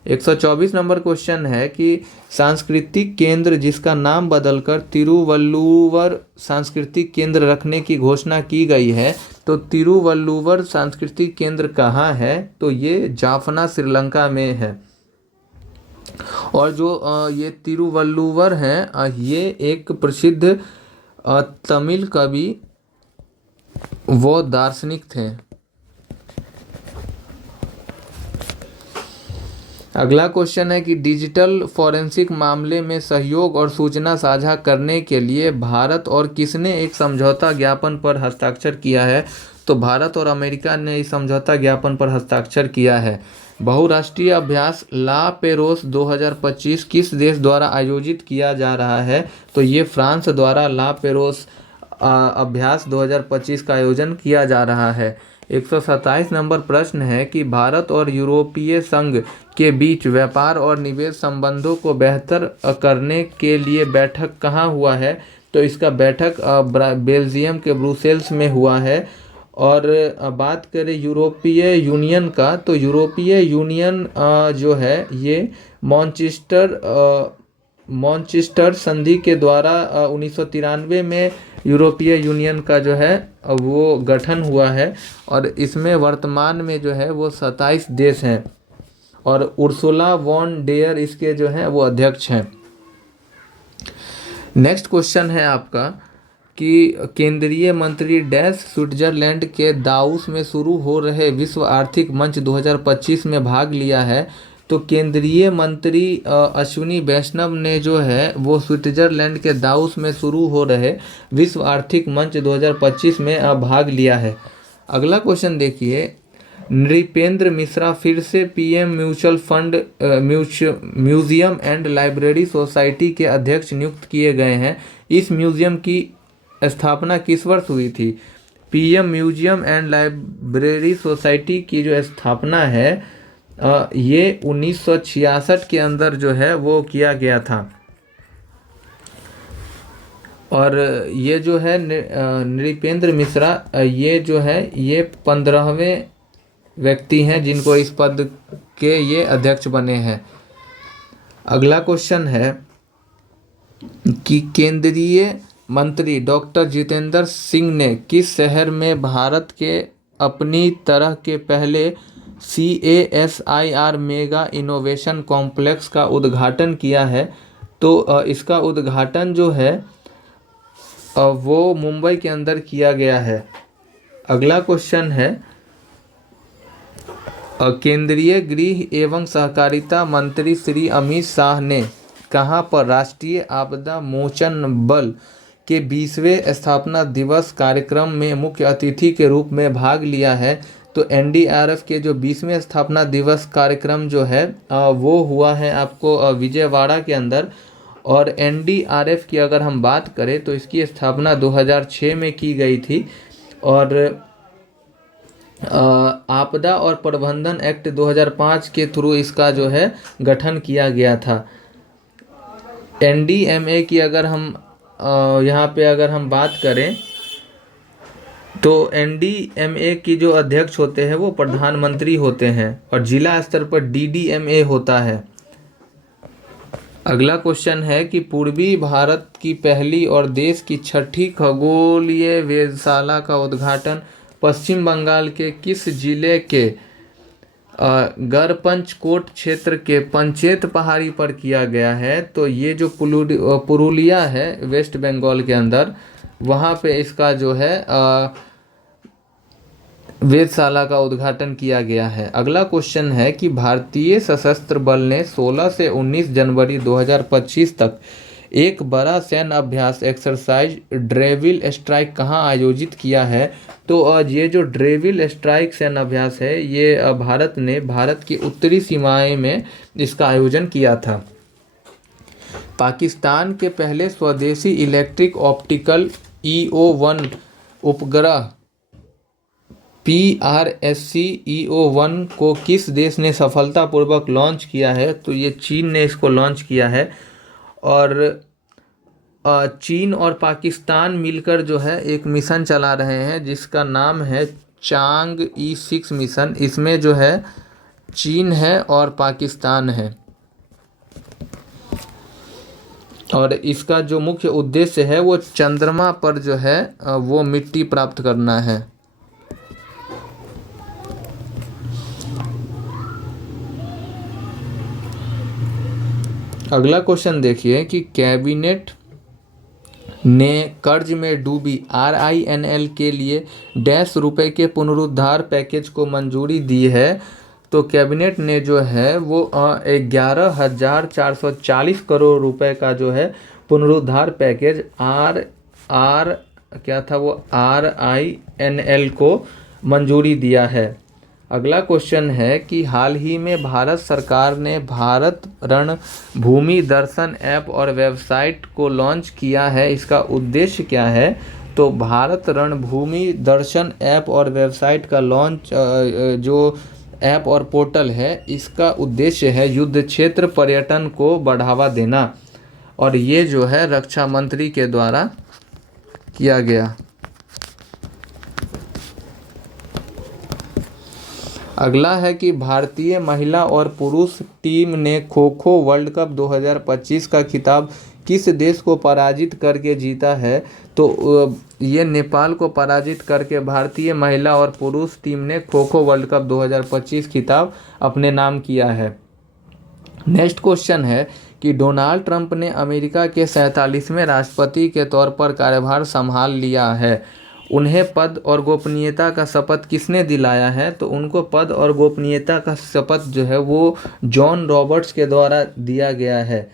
124 नंबर क्वेश्चन है कि सांस्कृतिक केंद्र जिसका नाम बदलकर तिरुवल्लुवर सांस्कृतिक केंद्र रखने की घोषणा की गई है, तो तिरुवल्लुवर सांस्कृतिक केंद्र कहाँ है? तो ये जाफना श्रीलंका में है। और जो ये तिरुवल्लुवर हैं ये एक प्रसिद्ध तमिल कवि वो दार्शनिक थे। अगला क्वेश्चन है कि डिजिटल फॉरेंसिक मामले में सहयोग और सूचना साझा करने के लिए भारत और किसने एक समझौता ज्ञापन पर हस्ताक्षर किया है? तो भारत और अमेरिका ने इस समझौता ज्ञापन पर हस्ताक्षर किया है। बहुराष्ट्रीय अभ्यास ला पेरोस 2025 किस देश द्वारा आयोजित किया जा रहा है? तो ये फ्रांस द्वारा ला पेरोस अभ्यास 2025 का आयोजन किया जा रहा है। 127 नंबर प्रश्न है कि भारत और यूरोपीय संघ के बीच व्यापार और निवेश संबंधों को बेहतर करने के लिए बैठक कहाँ हुआ है? तो इसका बैठक बेल्जियम के ब्रुसेल्स में हुआ है। और बात करें यूरोपीय यूनियन का, तो यूरोपीय यूनियन जो है ये मॉन्चेस्टर संधि के द्वारा 1993 में यूरोपीय यूनियन का जो है वो गठन हुआ है और इसमें वर्तमान में जो है वो 27 देश हैं और उर्सुला वॉन डेयर इसके जो हैं वो अध्यक्ष हैं। नेक्स्ट क्वेश्चन है आपका कि केंद्रीय मंत्री डैश स्विट्जरलैंड के दावोस में शुरू हो रहे विश्व आर्थिक मंच 2025 में भाग लिया है। तो केंद्रीय मंत्री अश्विनी वैष्णव ने जो है वो स्विट्जरलैंड के दावोस में शुरू हो रहे विश्व आर्थिक मंच 2025 में भाग लिया है। अगला क्वेश्चन देखिए, नृपेंद्र मिश्रा फिर से PM mutual fund museum and library society के अध्यक्ष नियुक्त किए गए हैं। इस म्यूजियम की स्थापना किस वर्ष हुई थी? PM museum and library society की जो स्थापना है ये 1966 के अंदर जो है वो किया गया था। और ये जो है नृपेंद्र मिश्रा, ये जो है ये 15वें व्यक्ति हैं जिनको इस पद के ये अध्यक्ष बने हैं। अगला क्वेश्चन है कि केंद्रीय मंत्री डॉक्टर जितेंद्र सिंह ने किस शहर में भारत के अपनी तरह के पहले CASIR मेगा इनोवेशन कॉम्प्लेक्स का उद्घाटन किया है? तो इसका उद्घाटन जो है वो मुंबई के अंदर किया गया है। अगला क्वेश्चन है केंद्रीय गृह एवं सहकारिता मंत्री श्री अमित शाह ने कहां पर राष्ट्रीय आपदा मोचन बल के 20वें स्थापना दिवस कार्यक्रम में मुख्य अतिथि के रूप में भाग लिया है? तो NDRF के जो 20वें स्थापना दिवस कार्यक्रम जो है वो हुआ है आपको विजयवाड़ा के अंदर। और NDRF की अगर हम बात करें तो इसकी स्थापना 2006 में की गई थी। और आपदा और प्रबंधन एक्ट 2005 के थ्रू इसका जो है गठन किया गया था। NDMA की अगर हम यहाँ पे अगर हम बात करें तो NDMA की जो अध्यक्ष होते हैं वो प्रधानमंत्री होते हैं और जिला स्तर पर DDMA होता है। अगला क्वेश्चन है कि पूर्वी भारत की पहली और देश की छठी खगोलीय वेधशाला का उद्घाटन पश्चिम बंगाल के किस जिले के गढ़पंचकोट क्षेत्र के पंचेत पहाड़ी पर किया गया है? तो ये जो पुरुलिया है वेस्ट बंगाल के अंदर, वहाँ पे इसका जो है वेधशाला का उद्घाटन किया गया है। अगला क्वेश्चन है कि भारतीय सशस्त्र बल ने 16 से 19 जनवरी 2025 तक एक बड़ा सैन्य अभ्यास एक्सरसाइज ड्रेविल स्ट्राइक कहां आयोजित किया है? तो ये जो ड्रेविल स्ट्राइक सैन्य अभ्यास है ये भारत ने भारत की उत्तरी सीमाएं में इसका आयोजन किया था। पाकिस्तान के पहले स्वदेशी इलेक्ट्रिक ऑप्टिकल EO1 उपग्रह PRSC EO1 को किस देश ने सफलतापूर्वक लॉन्च किया है? तो ये चीन ने इसको लॉन्च किया है। और चीन और पाकिस्तान मिलकर जो है एक मिशन चला रहे हैं जिसका नाम है चांग-E6 मिशन। इसमें जो है चीन है और पाकिस्तान है और इसका जो मुख्य उद्देश्य है वो चंद्रमा पर जो है वो मिट्टी प्राप्त करना है। अगला क्वेश्चन देखिए कि कैबिनेट ने कर्ज में डूबी RINL के लिए ₹100 के पुनरुद्धार पैकेज को मंजूरी दी है। तो कैबिनेट ने जो है वो 11,440 करोड़ रुपए का जो है पुनरुद्धार पैकेज RINL को मंजूरी दिया है। अगला क्वेश्चन है कि हाल ही में भारत सरकार ने भारत रणभूमि दर्शन ऐप और वेबसाइट को लॉन्च किया है। इसका उद्देश्य क्या है? तो भारत रणभूमि दर्शन ऐप और वेबसाइट का लॉन्च जो ऐप और पोर्टल है इसका उद्देश्य है युद्ध क्षेत्र पर्यटन को बढ़ावा देना और ये जो है रक्षा मंत्री के द्वारा किया गया। अगला है कि भारतीय महिला और पुरुष टीम ने खो खो वर्ल्ड कप 2025 का खिताब किस देश को पराजित करके जीता है? तो ये नेपाल को पराजित करके भारतीय महिला और पुरुष टीम ने खो खो वर्ल्ड कप 2025 खिताब अपने नाम किया है। नेक्स्ट क्वेश्चन है कि डोनाल्ड ट्रंप ने अमेरिका के 47वें राष्ट्रपति के तौर पर कार्यभार संभाल लिया है। उन्हें पद और गोपनीयता का शपथ किसने दिलाया है? तो उनको पद और गोपनीयता का शपथ जो है वो जॉन रॉबर्ट्स के द्वारा दिया गया है।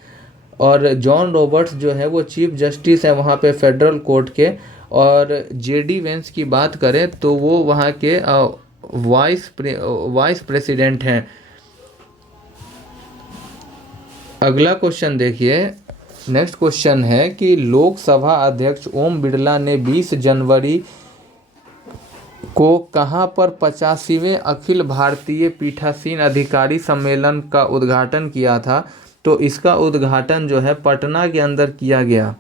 और जॉन रॉबर्ट्स जो है वो चीफ जस्टिस है वहाँ पे फेडरल कोर्ट के। और JD वेंस की बात करें तो वो वहाँ के वाइस प्रेसिडेंट हैं। अगला क्वेश्चन देखिए। नेक्स्ट क्वेश्चन है कि लोकसभा अध्यक्ष ओम बिरला ने 20 जनवरी को कहाँ पर 85वें अखिल भारतीय पीठासीन अधिकारी सम्मेलन का उद्घाटन किया था? तो इसका उद्घाटन जो है पटना के अंदर किया गया।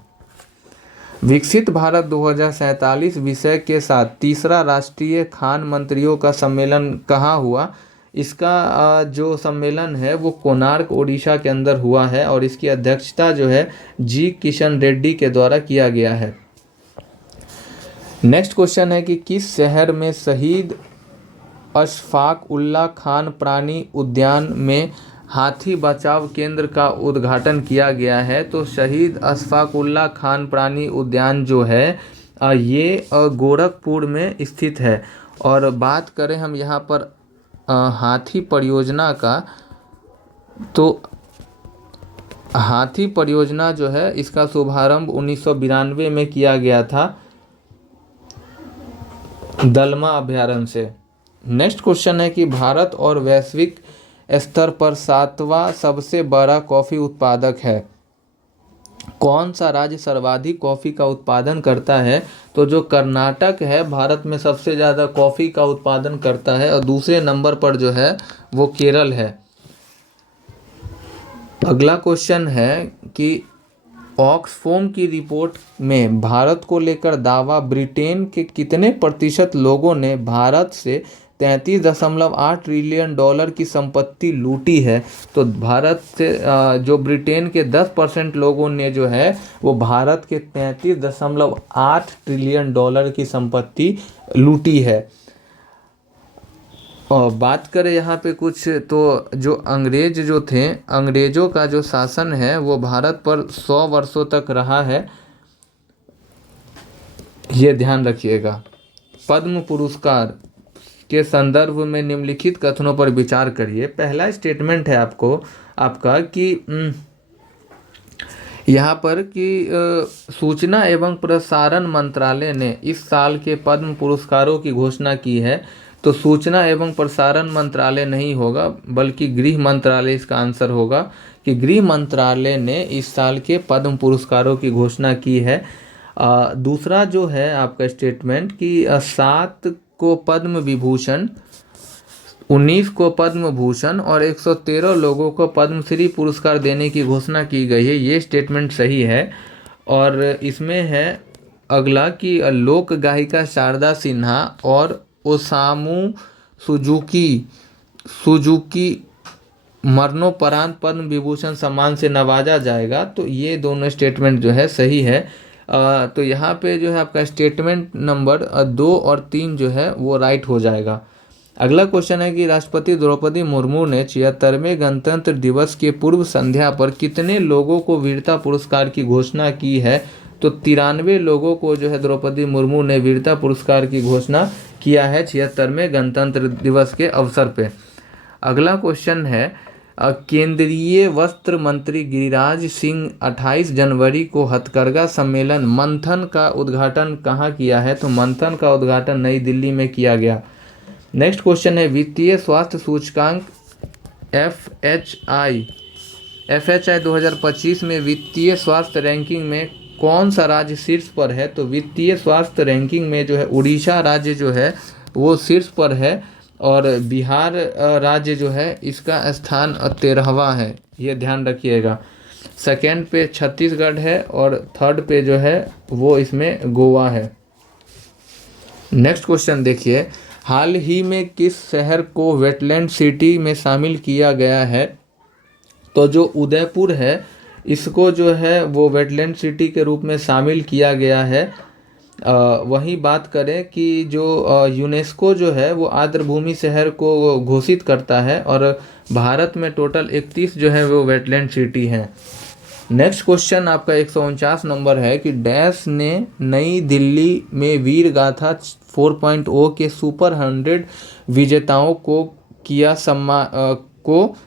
विकसित भारत 2047 विषय के साथ तीसरा राष्ट्रीय खान मंत्रियों का सम्मेलन कहाँ हुआ? इसका जो सम्मेलन है वो कोणार्क ओडिशा के अंदर हुआ है और इसकी अध्यक्षता जो है जी किशन रेड्डी के द्वारा किया गया है। नेक्स्ट क्वेश्चन है कि किस शहर में शहीद अशफाक उल्लाह खान प्राणी उद्यान में हाथी बचाव केंद्र का उद्घाटन किया गया है? तो शहीद अशफाक उल्लाह खान प्राणी उद्यान जो है ये गोरखपुर में स्थित है। और बात करें हम यहाँ पर हाथी परियोजना का, तो हाथी परियोजना जो है इसका शुभारंभ 1992 में किया गया था दलमा अभयारण्य से। नेक्स्ट क्वेश्चन है कि भारत और वैश्विक स्तर पर 7वां सबसे बड़ा कॉफ़ी उत्पादक है। कौन सा राज्य सर्वाधिक कॉफ़ी का उत्पादन करता है? तो जो कर्नाटक है भारत में सबसे ज़्यादा कॉफ़ी का उत्पादन करता है और दूसरे नंबर पर जो है वो केरल है। अगला क्वेश्चन है कि ऑक्सफोम की रिपोर्ट में भारत को लेकर दावा ब्रिटेन के कितने प्रतिशत लोगों ने भारत से 33.8 ट्रिलियन डॉलर की संपत्ति लूटी है? तो भारत से जो ब्रिटेन के 10% लोगों ने जो है वो भारत के 33.8 ट्रिलियन डॉलर की संपत्ति लूटी है। और बात करें यहाँ पे कुछ, तो जो अंग्रेज जो थे, अंग्रेज़ों का जो शासन है वो भारत पर 100 वर्षों तक रहा है, ये ध्यान रखिएगा। पद्म पुरस्कार के संदर्भ में निम्नलिखित कथनों पर विचार करिए। पहला स्टेटमेंट है आपका कि यहाँ पर कि सूचना एवं प्रसारण मंत्रालय ने इस साल के पद्म पुरस्कारों की घोषणा की है। तो सूचना एवं प्रसारण मंत्रालय नहीं होगा बल्कि गृह मंत्रालय इसका आंसर होगा, कि गृह मंत्रालय ने इस साल के पद्म पुरस्कारों की घोषणा की है। दूसरा जो है आपका स्टेटमेंट कि 7 को पद्म विभूषण, 19 को पद्म भूषण और 113 लोगों को पद्मश्री पुरस्कार देने की घोषणा की गई है, ये स्टेटमेंट सही है। और इसमें है अगला कि लोक गायिका शारदा सिन्हा और ओसामू सुजुकी मरणोपरांत पद्म विभूषण सम्मान से नवाजा जाएगा। तो ये दोनों स्टेटमेंट जो है सही है। तो यहाँ पे जो है आपका स्टेटमेंट नंबर 2 और 3 जो है वो राइट हो जाएगा। अगला क्वेश्चन है कि राष्ट्रपति द्रौपदी मुर्मू ने 76वें गणतंत्र दिवस के पूर्व संध्या पर कितने लोगों को वीरता पुरस्कार की घोषणा की है? तो 93 लोगों को जो है द्रौपदी मुर्मू ने वीरता पुरस्कार की घोषणा किया है 76वें गणतंत्र दिवस के अवसर पे। अगला क्वेश्चन है केंद्रीय वस्त्र मंत्री गिरिराज सिंह 28 जनवरी को हथकरघा सम्मेलन मंथन का उद्घाटन कहाँ किया है? तो मंथन का उद्घाटन नई दिल्ली में किया गया। नेक्स्ट क्वेश्चन है वित्तीय स्वास्थ्य सूचकांक FHI 2025 में वित्तीय स्वास्थ्य रैंकिंग में कौन सा राज्य शीर्ष पर है? तो वित्तीय स्वास्थ्य रैंकिंग में जो है उड़ीसा राज्य जो है वो शीर्ष पर है और बिहार राज्य जो है इसका स्थान 13वां है, ये ध्यान रखिएगा। सेकंड पे छत्तीसगढ़ है और थर्ड पे जो है वो इसमें गोवा है। नेक्स्ट क्वेश्चन देखिए, हाल ही में किस शहर को वेटलैंड सिटी में शामिल किया गया है? तो जो उदयपुर है इसको जो है वो वेटलैंड सिटी के रूप में शामिल किया गया है। वहीं बात करें कि जो यूनेस्को जो है वो आर्द्रभूमि शहर को घोषित करता है और भारत में टोटल 31 जो है वो वेटलैंड सिटी हैं। नेक्स्ट क्वेश्चन आपका 149 नंबर है कि डैश ने नई दिल्ली में वीर गाथा 4.0 के सुपर 100 विजेताओं को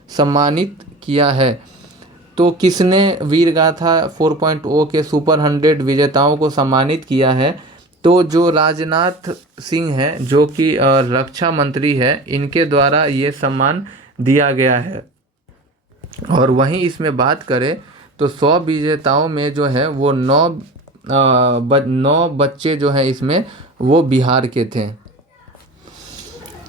सम्मानित किया है? तो किसने वीर गाथा 4.0 के सुपर 100 विजेताओं को सम्मानित किया है? तो जो राजनाथ सिंह हैं जो कि रक्षा मंत्री है, इनके द्वारा ये सम्मान दिया गया है। और वहीं इसमें बात करें तो 100 विजेताओं में जो है वो 9 बच्चे जो हैं इसमें वो बिहार के थे।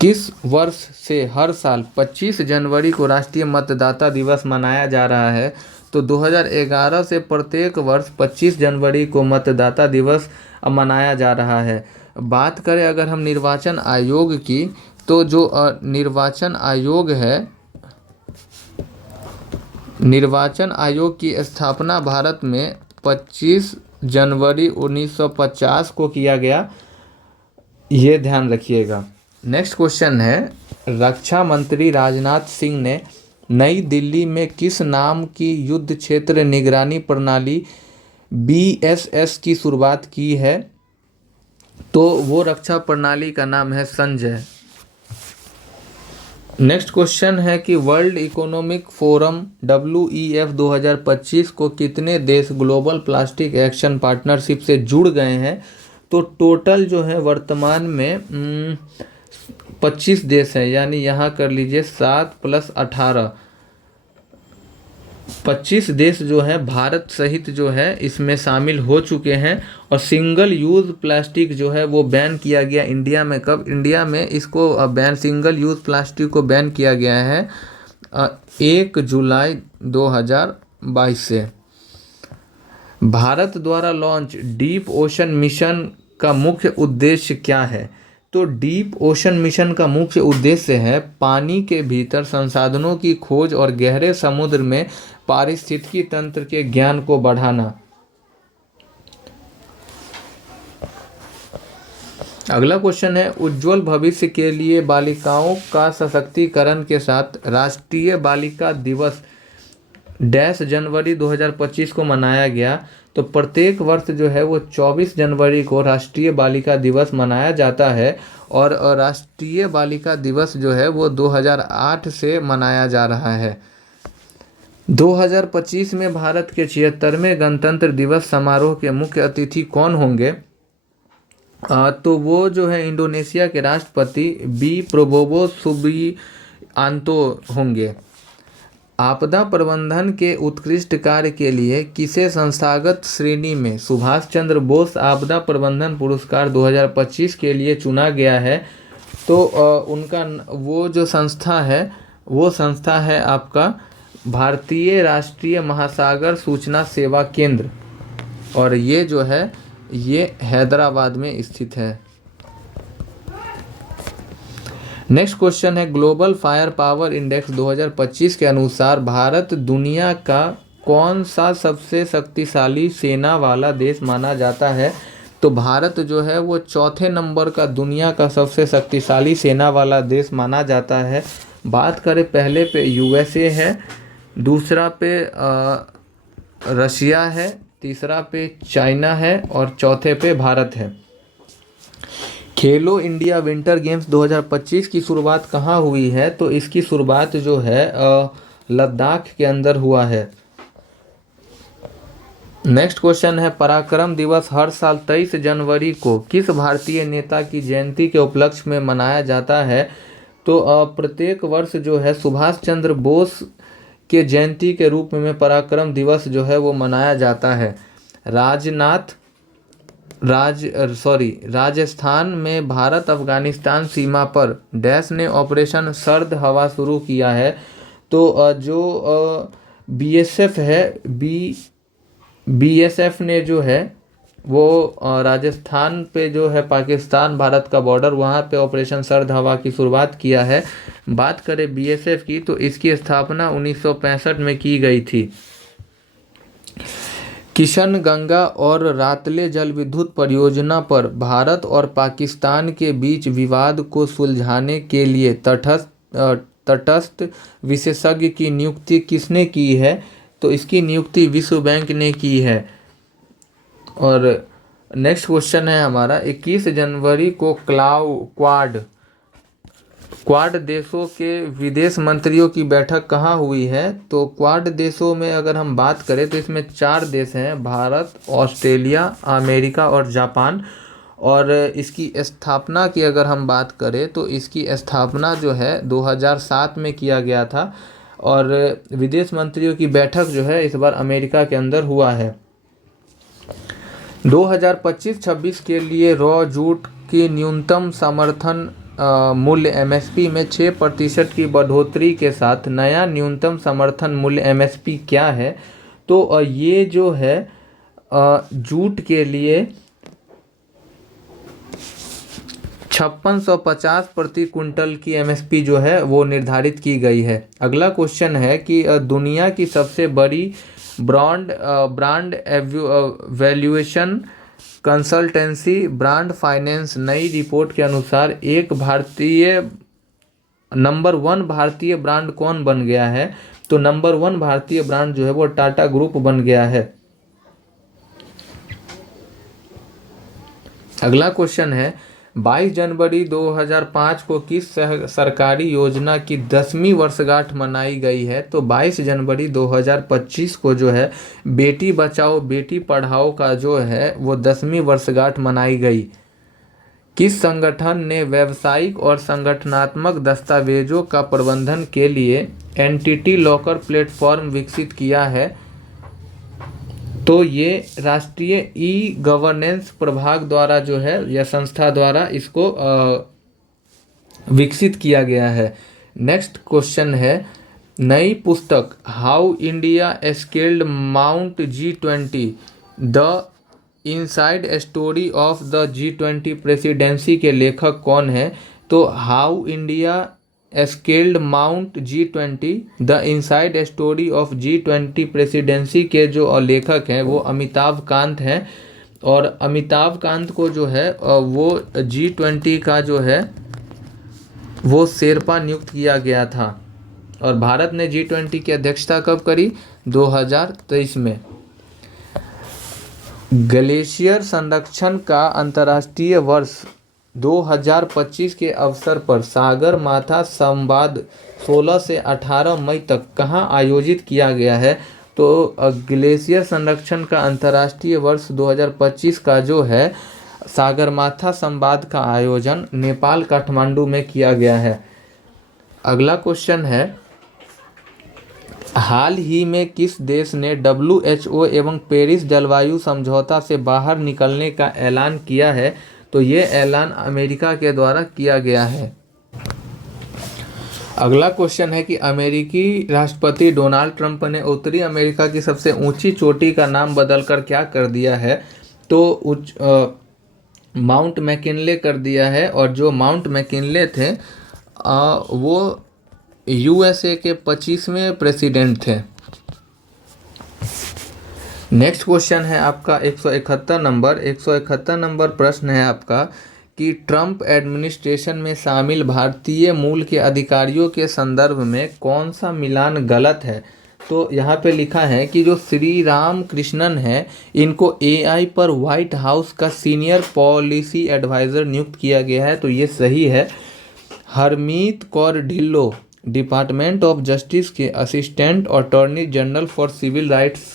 किस वर्ष से हर साल 25 जनवरी को राष्ट्रीय मतदाता दिवस मनाया जा रहा है? तो 2011 से प्रत्येक वर्ष 25 जनवरी को मतदाता दिवस मनाया जा रहा है। बात करें अगर हम निर्वाचन आयोग की, तो जो निर्वाचन आयोग है, निर्वाचन आयोग की स्थापना भारत में 25 जनवरी 1950 को किया गया, ये ध्यान रखिएगा। नेक्स्ट क्वेश्चन है, रक्षा मंत्री राजनाथ सिंह ने नई दिल्ली में किस नाम की युद्ध क्षेत्र निगरानी प्रणाली BSS की शुरुआत की है? तो वो रक्षा प्रणाली का नाम है संजय। नेक्स्ट क्वेश्चन है कि वर्ल्ड इकोनॉमिक फोरम WEF 2025 को कितने देश ग्लोबल प्लास्टिक एक्शन पार्टनरशिप से जुड़ गए हैं? तो टोटल जो है वर्तमान में 25 देश हैं, यानी यहाँ कर लीजिए 7 + 18, 25 देश जो है भारत सहित जो है इसमें शामिल हो चुके हैं। और सिंगल यूज़ प्लास्टिक जो है वो बैन किया गया इंडिया में। कब? इंडिया में इसको बैन, सिंगल यूज़ प्लास्टिक को बैन किया गया है 1 जुलाई 2022 से। भारत द्वारा लॉन्च डीप ओशन मिशन का मुख्य उद्देश्य क्या है? तो डीप ओशन मिशन का मुख्य उद्देश्य है पानी के भीतर संसाधनों की खोज और गहरे समुद्र में पारिस्थितिकी तंत्र के ज्ञान को बढ़ाना। अगला क्वेश्चन है, उज्जवल भविष्य के लिए बालिकाओं का सशक्तिकरण के साथ राष्ट्रीय बालिका दिवस डैश जनवरी 2025 को मनाया गया। तो प्रत्येक वर्ष जो है वो 24 जनवरी को राष्ट्रीय बालिका दिवस मनाया जाता है। और राष्ट्रीय बालिका दिवस जो है वो 2008 से मनाया जा रहा है। 2025 में भारत के 76वें गणतंत्र दिवस समारोह के मुख्य अतिथि कौन होंगे? तो वो जो है इंडोनेशिया के राष्ट्रपति बी प्रोबोवो सुबियांतो होंगे। आपदा प्रबंधन के उत्कृष्ट कार्य के लिए किसे संस्थागत श्रेणी में सुभाष चंद्र बोस आपदा प्रबंधन पुरस्कार 2025 के लिए चुना गया है? तो उनका वो जो संस्था है वो संस्था है आपका भारतीय राष्ट्रीय महासागर सूचना सेवा केंद्र, और ये जो है ये हैदराबाद में स्थित है। नेक्स्ट क्वेश्चन है, ग्लोबल फायर पावर इंडेक्स 2025 के अनुसार भारत दुनिया का कौन सा सबसे शक्तिशाली सेना वाला देश माना जाता है? तो भारत जो है वो चौथे नंबर का दुनिया का सबसे शक्तिशाली सेना वाला देश माना जाता है। बात करें, पहले पे USA है, दूसरा पे रशिया है, तीसरा पे चाइना है और चौथे पे भारत है। खेलो इंडिया विंटर गेम्स 2025 की शुरुआत कहाँ हुई है? तो इसकी शुरुआत जो है लद्दाख के अंदर हुआ है। नेक्स्ट क्वेश्चन है, पराक्रम दिवस हर साल 23 जनवरी को किस भारतीय नेता की जयंती के उपलक्ष्य में मनाया जाता है? तो प्रत्येक वर्ष जो है सुभाष चंद्र बोस के जयंती के रूप में पराक्रम दिवस जो है वो मनाया जाता है। राजस्थान में भारत अफगानिस्तान सीमा पर डैश ने ऑपरेशन सर्द हवा शुरू किया है। तो जो BSF है, BSF ने जो है वो राजस्थान पे जो है पाकिस्तान भारत का बॉर्डर, वहाँ पे ऑपरेशन सर्द हवा की शुरुआत किया है। बात करें BSF की, तो इसकी स्थापना 1965 में की गई थी। किशन गंगा और रातले जल विद्युत परियोजना पर भारत और पाकिस्तान के बीच विवाद को सुलझाने के लिए तटस्थ विशेषज्ञ की नियुक्ति किसने की है? तो इसकी नियुक्ति विश्व बैंक ने की है। और नेक्स्ट क्वेश्चन है हमारा, 21 जनवरी को क्वाड देशों के विदेश मंत्रियों की बैठक कहाँ हुई है? तो क्वाड देशों में अगर हम बात करें तो इसमें 4 देश हैं, भारत, ऑस्ट्रेलिया, अमेरिका और जापान। और इसकी स्थापना की अगर हम बात करें तो इसकी स्थापना जो है 2007 में किया गया था। और विदेश मंत्रियों की बैठक जो है इस बार अमेरिका के अंदर हुआ है। 2025-26 के लिए रॉ जूट की न्यूनतम समर्थन मूल्य एमएसपी में 6% की बढ़ोतरी के साथ नया न्यूनतम समर्थन मूल्य एमएसपी क्या है? तो ये जो है जूट के लिए 5650 प्रति कुंटल की एमएसपी जो है वो निर्धारित की गई है। अगला क्वेश्चन है कि दुनिया की सबसे बड़ी brand valuation consultancy brand finance नई रिपोर्ट के अनुसार नंबर 1 भारतीय ब्रांड कौन बन गया है? तो नंबर 1 भारतीय ब्रांड जो है वो टाटा ग्रुप बन गया है। अगला क्वेश्चन है 22 जनवरी 2005 को किस सरकारी योजना की 10वीं वर्षगांठ मनाई गई है? तो 22 जनवरी 2025 को जो है बेटी बचाओ बेटी पढ़ाओ का जो है वो 10वीं वर्षगांठ मनाई गई। किस संगठन ने व्यावसायिक और संगठनात्मक दस्तावेजों का प्रबंधन के लिए एंटिटी लॉकर प्लेटफॉर्म विकसित किया है? तो ये राष्ट्रीय ई गवर्नेंस प्रभाग द्वारा जो है या संस्था द्वारा इसको विकसित किया गया है। नेक्स्ट क्वेश्चन है नई पुस्तक how India scaled mount G20 the inside story of the G20 presidency के लेखक कौन है? तो how India scaled mount G20 the inside story of G20 presidency के जो लेखक हैं वो अमिताभ कांत हैं। और अमिताभ कांत को जो है वो G20 का जो है वो शेरपा नियुक्त किया गया था। और भारत ने G20 की अध्यक्षता कब करी? 2023 में। ग्लेशियर संरक्षण का अंतर्राष्ट्रीय वर्ष 2025 के अवसर पर सागर माथा संवाद 16 से 18 मई तक कहाँ आयोजित किया गया है? तो ग्लेशियर संरक्षण का अंतर्राष्ट्रीय वर्ष 2025 का जो है सागरमाथा संवाद का आयोजन नेपाल काठमांडू में किया गया है। अगला क्वेश्चन है हाल ही में किस देश ने WHO एवं पेरिस जलवायु समझौता से बाहर निकलने का ऐलान किया है? तो ये ऐलान अमेरिका के द्वारा किया गया है। अगला क्वेश्चन है कि अमेरिकी राष्ट्रपति डोनाल्ड ट्रंप ने उत्तरी अमेरिका की सबसे ऊंची चोटी का नाम बदलकर क्या कर दिया है? तो माउंट मैकिनले कर दिया है। और जो माउंट मैकिनले थे वो USA के 25वें प्रेसिडेंट थे। नेक्स्ट क्वेश्चन है आपका 171 नंबर प्रश्न है आपका कि ट्रंप एडमिनिस्ट्रेशन में शामिल भारतीय मूल के अधिकारियों के संदर्भ में कौन सा मिलान गलत है? तो यहाँ पे लिखा है कि जो श्री राम कृष्णन है इनको AI पर व्हाइट हाउस का सीनियर पॉलिसी एडवाइज़र नियुक्त किया गया है। तो ये सही है। Harmeet Kaur Dhillon department of justice के assistant attorney general for civil rights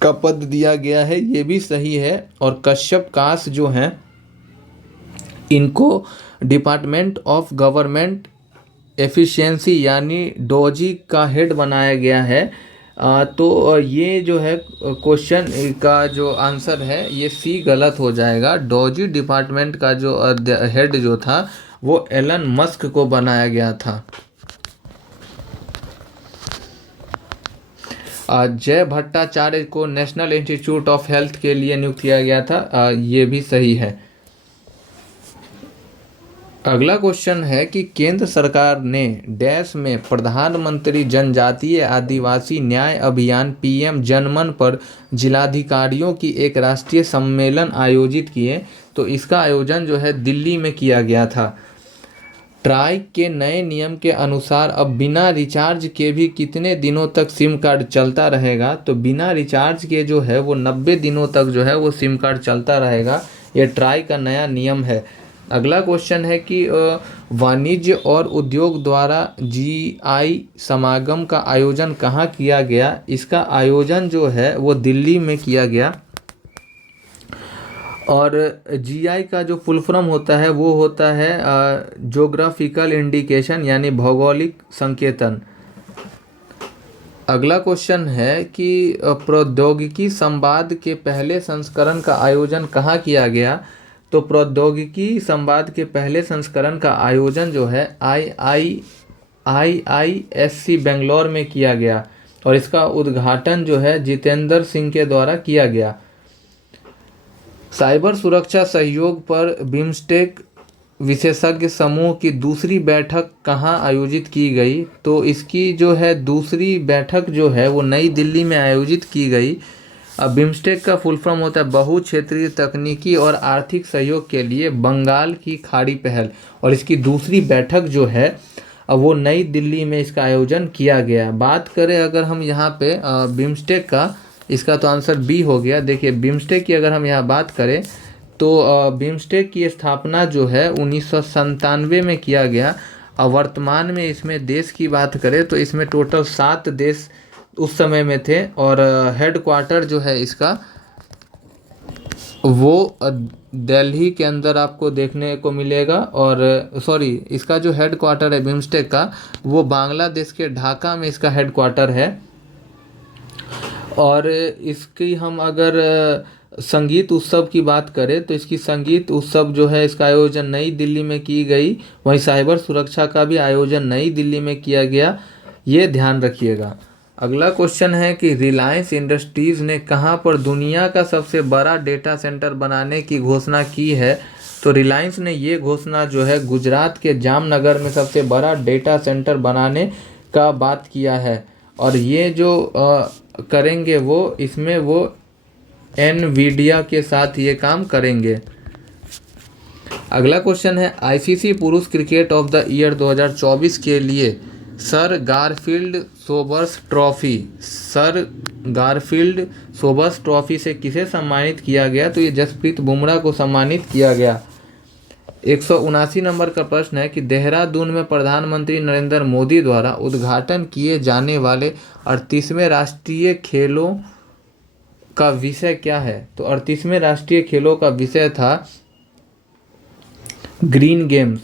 का पद दिया गया है, ये भी सही है। और कश्यप कास जो हैं इनको डिपार्टमेंट ऑफ गवर्नमेंट एफिशिएंसी यानी डोजी का हेड बनाया गया है। तो ये जो है क्वेश्चन का जो आंसर है ये सी गलत हो जाएगा। डोजी डिपार्टमेंट का जो हेड जो था वो एलन मस्क को बनाया गया था। जय भट्टाचार्य को नेशनल इंस्टीट्यूट ऑफ हेल्थ के लिए नियुक्त किया गया था, ये भी सही है। अगला क्वेश्चन है कि केंद्र सरकार ने डैश में प्रधानमंत्री जनजातीय आदिवासी न्याय अभियान PM जनमन पर जिलाधिकारियों की एक राष्ट्रीय सम्मेलन आयोजित किए। तो इसका आयोजन जो है दिल्ली में किया गया था। ट्राई के नए नियम के अनुसार अब बिना रिचार्ज के भी कितने दिनों तक सिम कार्ड चलता रहेगा? तो बिना रिचार्ज के जो है वो 90 दिनों तक जो है वो सिम कार्ड चलता रहेगा। ये ट्राई का नया नियम है। अगला क्वेश्चन है कि वाणिज्य और उद्योग द्वारा GI समागम का आयोजन कहाँ किया गया? इसका आयोजन जो है वो दिल्ली में किया गया। और GI का जो फुल फॉर्म होता है वो होता है ज्योग्राफिकल इंडिकेशन यानी भौगोलिक संकेतन। अगला क्वेश्चन है कि प्रौद्योगिकी संवाद के पहले संस्करण का आयोजन कहाँ किया गया? तो प्रौद्योगिकी संवाद के पहले संस्करण का आयोजन जो है IISC बेंगलोर में किया गया और इसका उद्घाटन जो है जितेंद्र सिंह के द्वारा किया गया। साइबर सुरक्षा सहयोग पर बिम्स्टेक विशेषज्ञ समूह की दूसरी बैठक कहाँ आयोजित की गई? तो इसकी जो है दूसरी बैठक जो है वो नई दिल्ली में आयोजित की गई। अब बिम्स्टेक का फुल फॉर्म होता है बहु क्षेत्रीय तकनीकी और आर्थिक सहयोग के लिए बंगाल की खाड़ी पहल, और इसकी दूसरी बैठक जो है वो नई दिल्ली में इसका आयोजन किया गया। बात करें अगर हम यहाँ पे बिम्स्टेक का, इसका तो आंसर बी हो गया। देखिए बिम्स्टेक की अगर हम यहाँ बात करें तो बिम्स्टेक की स्थापना जो है 1997 में किया गया। वर्तमान में इसमें देश की बात करें तो इसमें टोटल 7 देश उस समय में थे और हेडक्वार्टर जो है इसका वो दिल्ली के अंदर आपको देखने को मिलेगा। और सॉरी, इसका जो हेडक्वार्टर है बिम्स्टेक का वो बांग्लादेश के ढाका में इसका हेडक्वार्टर है। और इसकी हम अगर संगीत उत्सव की बात करें तो इसकी संगीत उत्सव जो है इसका आयोजन नई दिल्ली में की गई। वहीं साइबर सुरक्षा का भी आयोजन नई दिल्ली में किया गया, ये ध्यान रखिएगा। अगला क्वेश्चन है कि रिलायंस इंडस्ट्रीज़ ने कहाँ पर दुनिया का सबसे बड़ा डेटा सेंटर बनाने की घोषणा की है? तो रिलायंस ने ये घोषणा जो है गुजरात के जामनगर में सबसे बड़ा डेटा सेंटर बनाने का बात किया है। और ये जो करेंगे वो इसमें वो एनवीडिया के साथ ये काम करेंगे। अगला क्वेश्चन है आईसीसी पुरुष क्रिकेट ऑफ द ईयर 2024 के लिए सर गारफील्ड सोबर्स ट्रॉफी से किसे सम्मानित किया गया? तो ये जसप्रीत बुमराह को सम्मानित किया गया। 179 नंबर का प्रश्न है कि देहरादून में प्रधानमंत्री नरेंद्र मोदी द्वारा उद्घाटन किए जाने वाले 38वें राष्ट्रीय खेलों का विषय क्या है? तो 38वें राष्ट्रीय खेलों का विषय था ग्रीन गेम्स।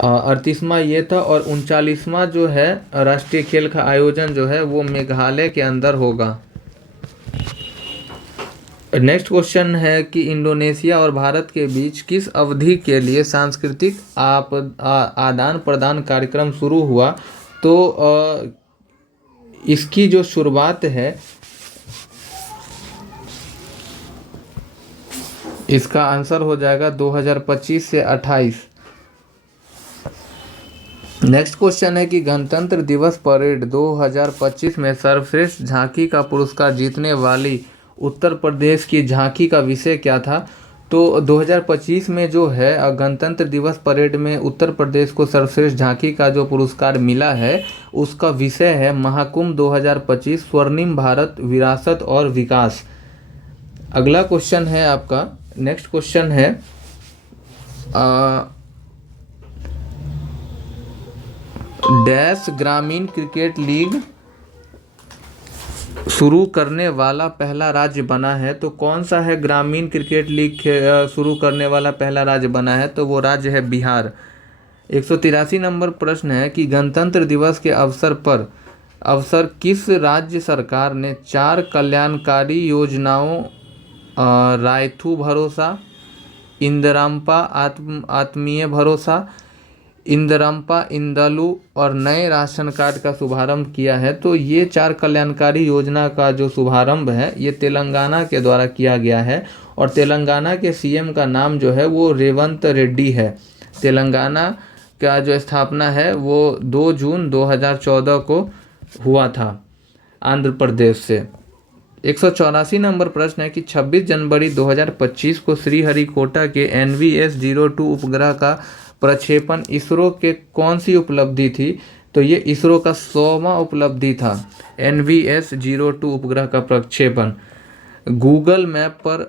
38वां ये था और 39वां जो है राष्ट्रीय खेल का आयोजन जो है वो मेघालय के अंदर होगा। नेक्स्ट क्वेश्चन है कि इंडोनेशिया और भारत के बीच किस अवधि के लिए सांस्कृतिक आदान प्रदान कार्यक्रम शुरू हुआ? तो इसकी जो शुरुआत है इसका आंसर हो जाएगा 2025 से 28। नेक्स्ट क्वेश्चन है कि गणतंत्र दिवस परेड 2025 में सर्वश्रेष्ठ झांकी का पुरस्कार जीतने वाली उत्तर प्रदेश की झांकी का विषय क्या था? तो 2025 में जो है गणतंत्र दिवस परेड में उत्तर प्रदेश को सर्वश्रेष्ठ झांकी का जो पुरस्कार मिला है उसका विषय है महाकुंभ 2025 स्वर्णिम भारत विरासत और विकास। अगला क्वेश्चन है आपका, नेक्स्ट क्वेश्चन है डैश ग्रामीण क्रिकेट लीग शुरू करने वाला पहला राज्य बना है? तो कौन सा है ग्रामीण क्रिकेट लीग शुरू करने वाला पहला राज्य बना है? तो वो राज्य है बिहार। 183 नंबर प्रश्न है कि गणतंत्र दिवस के अवसर किस राज्य सरकार ने 4 कल्याणकारी योजनाओं रायथू भरोसा, इंदिरम्पा आत्मीय भरोसा, इंदिरम्पा इंदलू और नए राशन कार्ड का शुभारंभ किया है? तो ये 4 कल्याणकारी योजना का जो शुभारंभ है ये तेलंगाना के द्वारा किया गया है और तेलंगाना के सीएम का नाम जो है वो रेवंत रेड्डी है। तेलंगाना का जो स्थापना है वो 2 जून 2014 को हुआ था आंध्र प्रदेश से। 184 नंबर प्रश्न है कि 26 जनवरी 2025 को श्रीहरिकोटा के NVS-02 उपग्रह का प्रक्षेपण इसरो के कौन सी उपलब्धि थी? तो ये इसरो का 100वां उपलब्धि था NVS-02 उपग्रह का प्रक्षेपण। गूगल मैप पर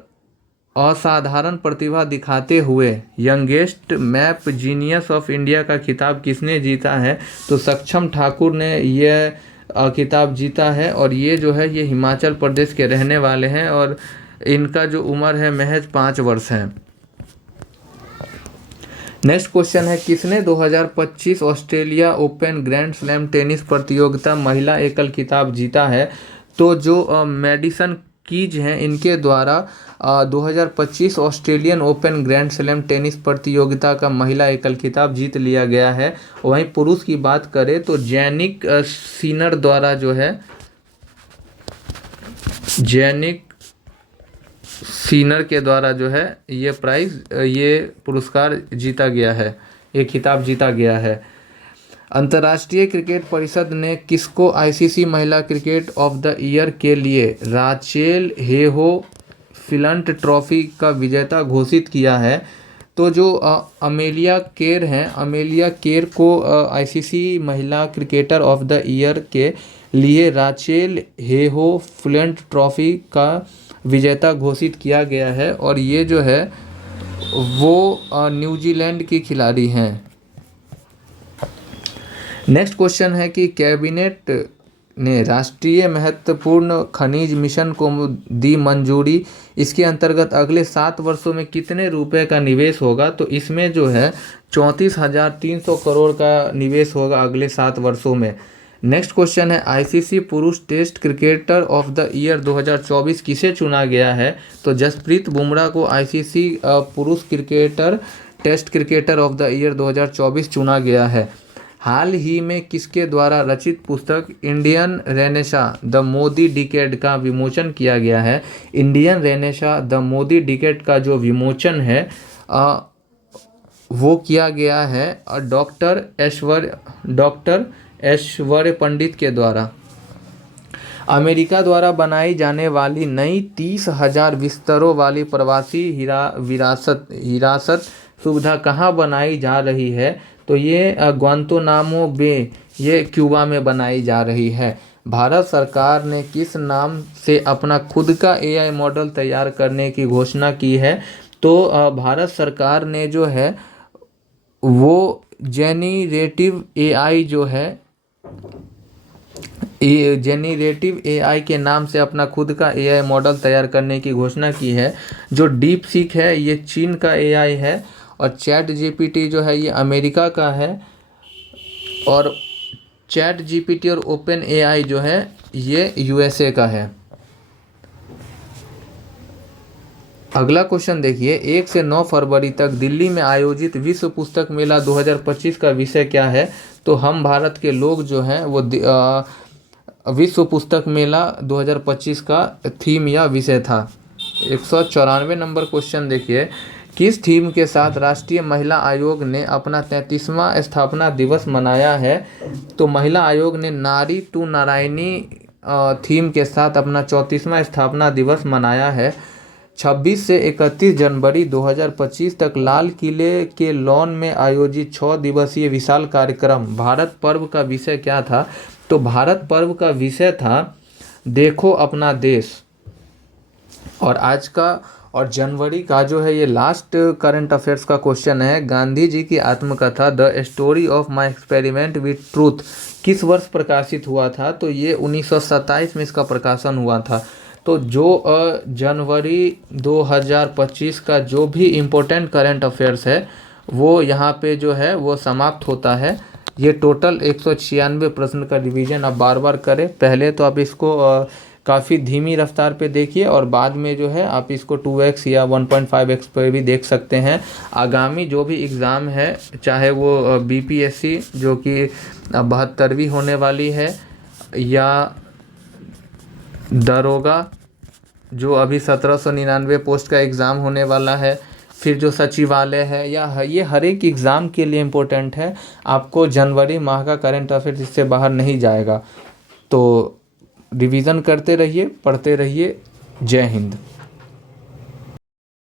असाधारण प्रतिभा दिखाते हुए youngest map genius of India का खिताब किसने जीता है? तो सक्षम ठाकुर ने यह खिताब जीता है और ये जो है ये हिमाचल प्रदेश के रहने वाले हैं और इनका जो उम्र है महज 5 वर्ष है। नेक्स्ट क्वेश्चन है किसने 2025 Australia open grand slam tennis प्रतियोगिता महिला एकल खिताब जीता है? तो जो मैडिसन कीज हैं, इनके द्वारा 2025 Australian open grand slam tennis प्रतियोगिता का महिला एकल खिताब जीत लिया गया है। वहीं पुरुष की बात करें तो जैनिक सिनर द्वारा जो है, जैनिक सीनर के द्वारा जो है ये पुरस्कार जीता गया है, ये खिताब जीता गया है। अंतर्राष्ट्रीय क्रिकेट परिषद ने किसको आईसीसी महिला क्रिकेट ऑफ द ईयर के लिए राचेल हेहो फिलंट ट्रॉफी का विजेता घोषित किया है? तो जो अमेलिया केर हैं, अमेलिया केर को आईसीसी महिला क्रिकेटर ऑफ द ईयर के लिए राचेल हेहो फिलंट ट्रॉफी का विजेता घोषित किया गया है, और ये जो है वो न्यूजीलैंड की खिलाड़ी हैं। नेक्स्ट क्वेश्चन है कि कैबिनेट ने राष्ट्रीय महत्वपूर्ण खनिज मिशन को दी मंजूरी, इसके अंतर्गत अगले 7 वर्षों में कितने रुपए का निवेश होगा? तो इसमें जो है 34,300 करोड़ का निवेश होगा अगले 7 वर्षों में। नेक्स्ट क्वेश्चन है आईसीसी पुरुष test cricketer of the year 2024 किसे चुना गया है? तो जसप्रीत बुमराह को आईसीसी पुरुष test cricketer of the year 2024 चुना गया है। हाल ही में किसके द्वारा रचित पुस्तक Indian Renaissance the Modi decade का विमोचन किया गया है? Indian Renaissance the Modi decade का जो विमोचन है वो किया गया है डॉक्टर ऐश्वर्य पंडित के द्वारा। अमेरिका द्वारा बनाई जाने वाली नई 30,000 बिस्तरों वाली प्रवासी हिरासत सुविधा कहाँ बनाई जा रही है? तो ये ग्वांतानामो बे, ये क्यूबा में बनाई जा रही है। भारत सरकार ने किस नाम से अपना खुद का एआई मॉडल तैयार करने की घोषणा की है? तो भारत सरकार ने जो है वो जेनरेटिव एआई जो है, जेनरेटिव एआई के नाम से अपना खुद का एआई मॉडल तैयार करने की घोषणा की है। जो डीप सीक है ये चीन का एआई है, और चैट जीपीटी जो है ये अमेरिका का है, और चैट जीपीटी और ओपन एआई जो है ये यूएसए का है। अगला क्वेश्चन देखिए, 1 से 9 फरवरी तक दिल्ली में आयोजित विश्व पुस्तक मेला 2025 का विषय क्या है? तो हम भारत के लोग जो हैं वो विश्व पुस्तक मेला 2025 का थीम या विषय था। 194 नंबर क्वेश्चन देखिए, किस थीम के साथ राष्ट्रीय महिला आयोग ने अपना 33वां स्थापना दिवस मनाया है? तो महिला आयोग ने नारी टू नारायणी थीम के साथ अपना 34वां स्थापना दिवस मनाया है। 26 से 31 जनवरी 2025 तक लाल किले के लॉन में आयोजित 6 दिवसीय विशाल कार्यक्रम भारत पर्व का विषय क्या था? तो भारत पर्व का विषय था देखो अपना देश। और आज का और जनवरी का जो है ये लास्ट करंट अफेयर्स का क्वेश्चन है, गांधी जी की आत्मकथा the story of my experiment with truth किस वर्ष प्रकाशित हुआ था? तो ये 1927 में इसका प्रकाशन हुआ था। तो जो जनवरी 2025 का जो भी इम्पोर्टेंट करंट अफेयर्स है वो यहाँ पे जो है वो समाप्त होता है। ये टोटल 196 प्रश्न का रिवीजन आप बार बार करें। पहले तो आप इसको काफ़ी धीमी रफ्तार पे देखिए, और बाद में जो है आप इसको 2x या 1.5x पे भी देख सकते हैं। आगामी जो भी एग्ज़ाम है, चाहे वो बीपीएससी जो कि 72वीं होने वाली है, या दरोगा जो अभी 1799 पोस्ट का एग्ज़ाम होने वाला है, फिर जो सचिवालय है, या ये हर एक एग्ज़ाम के लिए इम्पोर्टेंट है। आपको जनवरी माह का करंट अफेयर इससे बाहर नहीं जाएगा। तो रिवीज़न करते रहिए, पढ़ते रहिए। जय हिंद।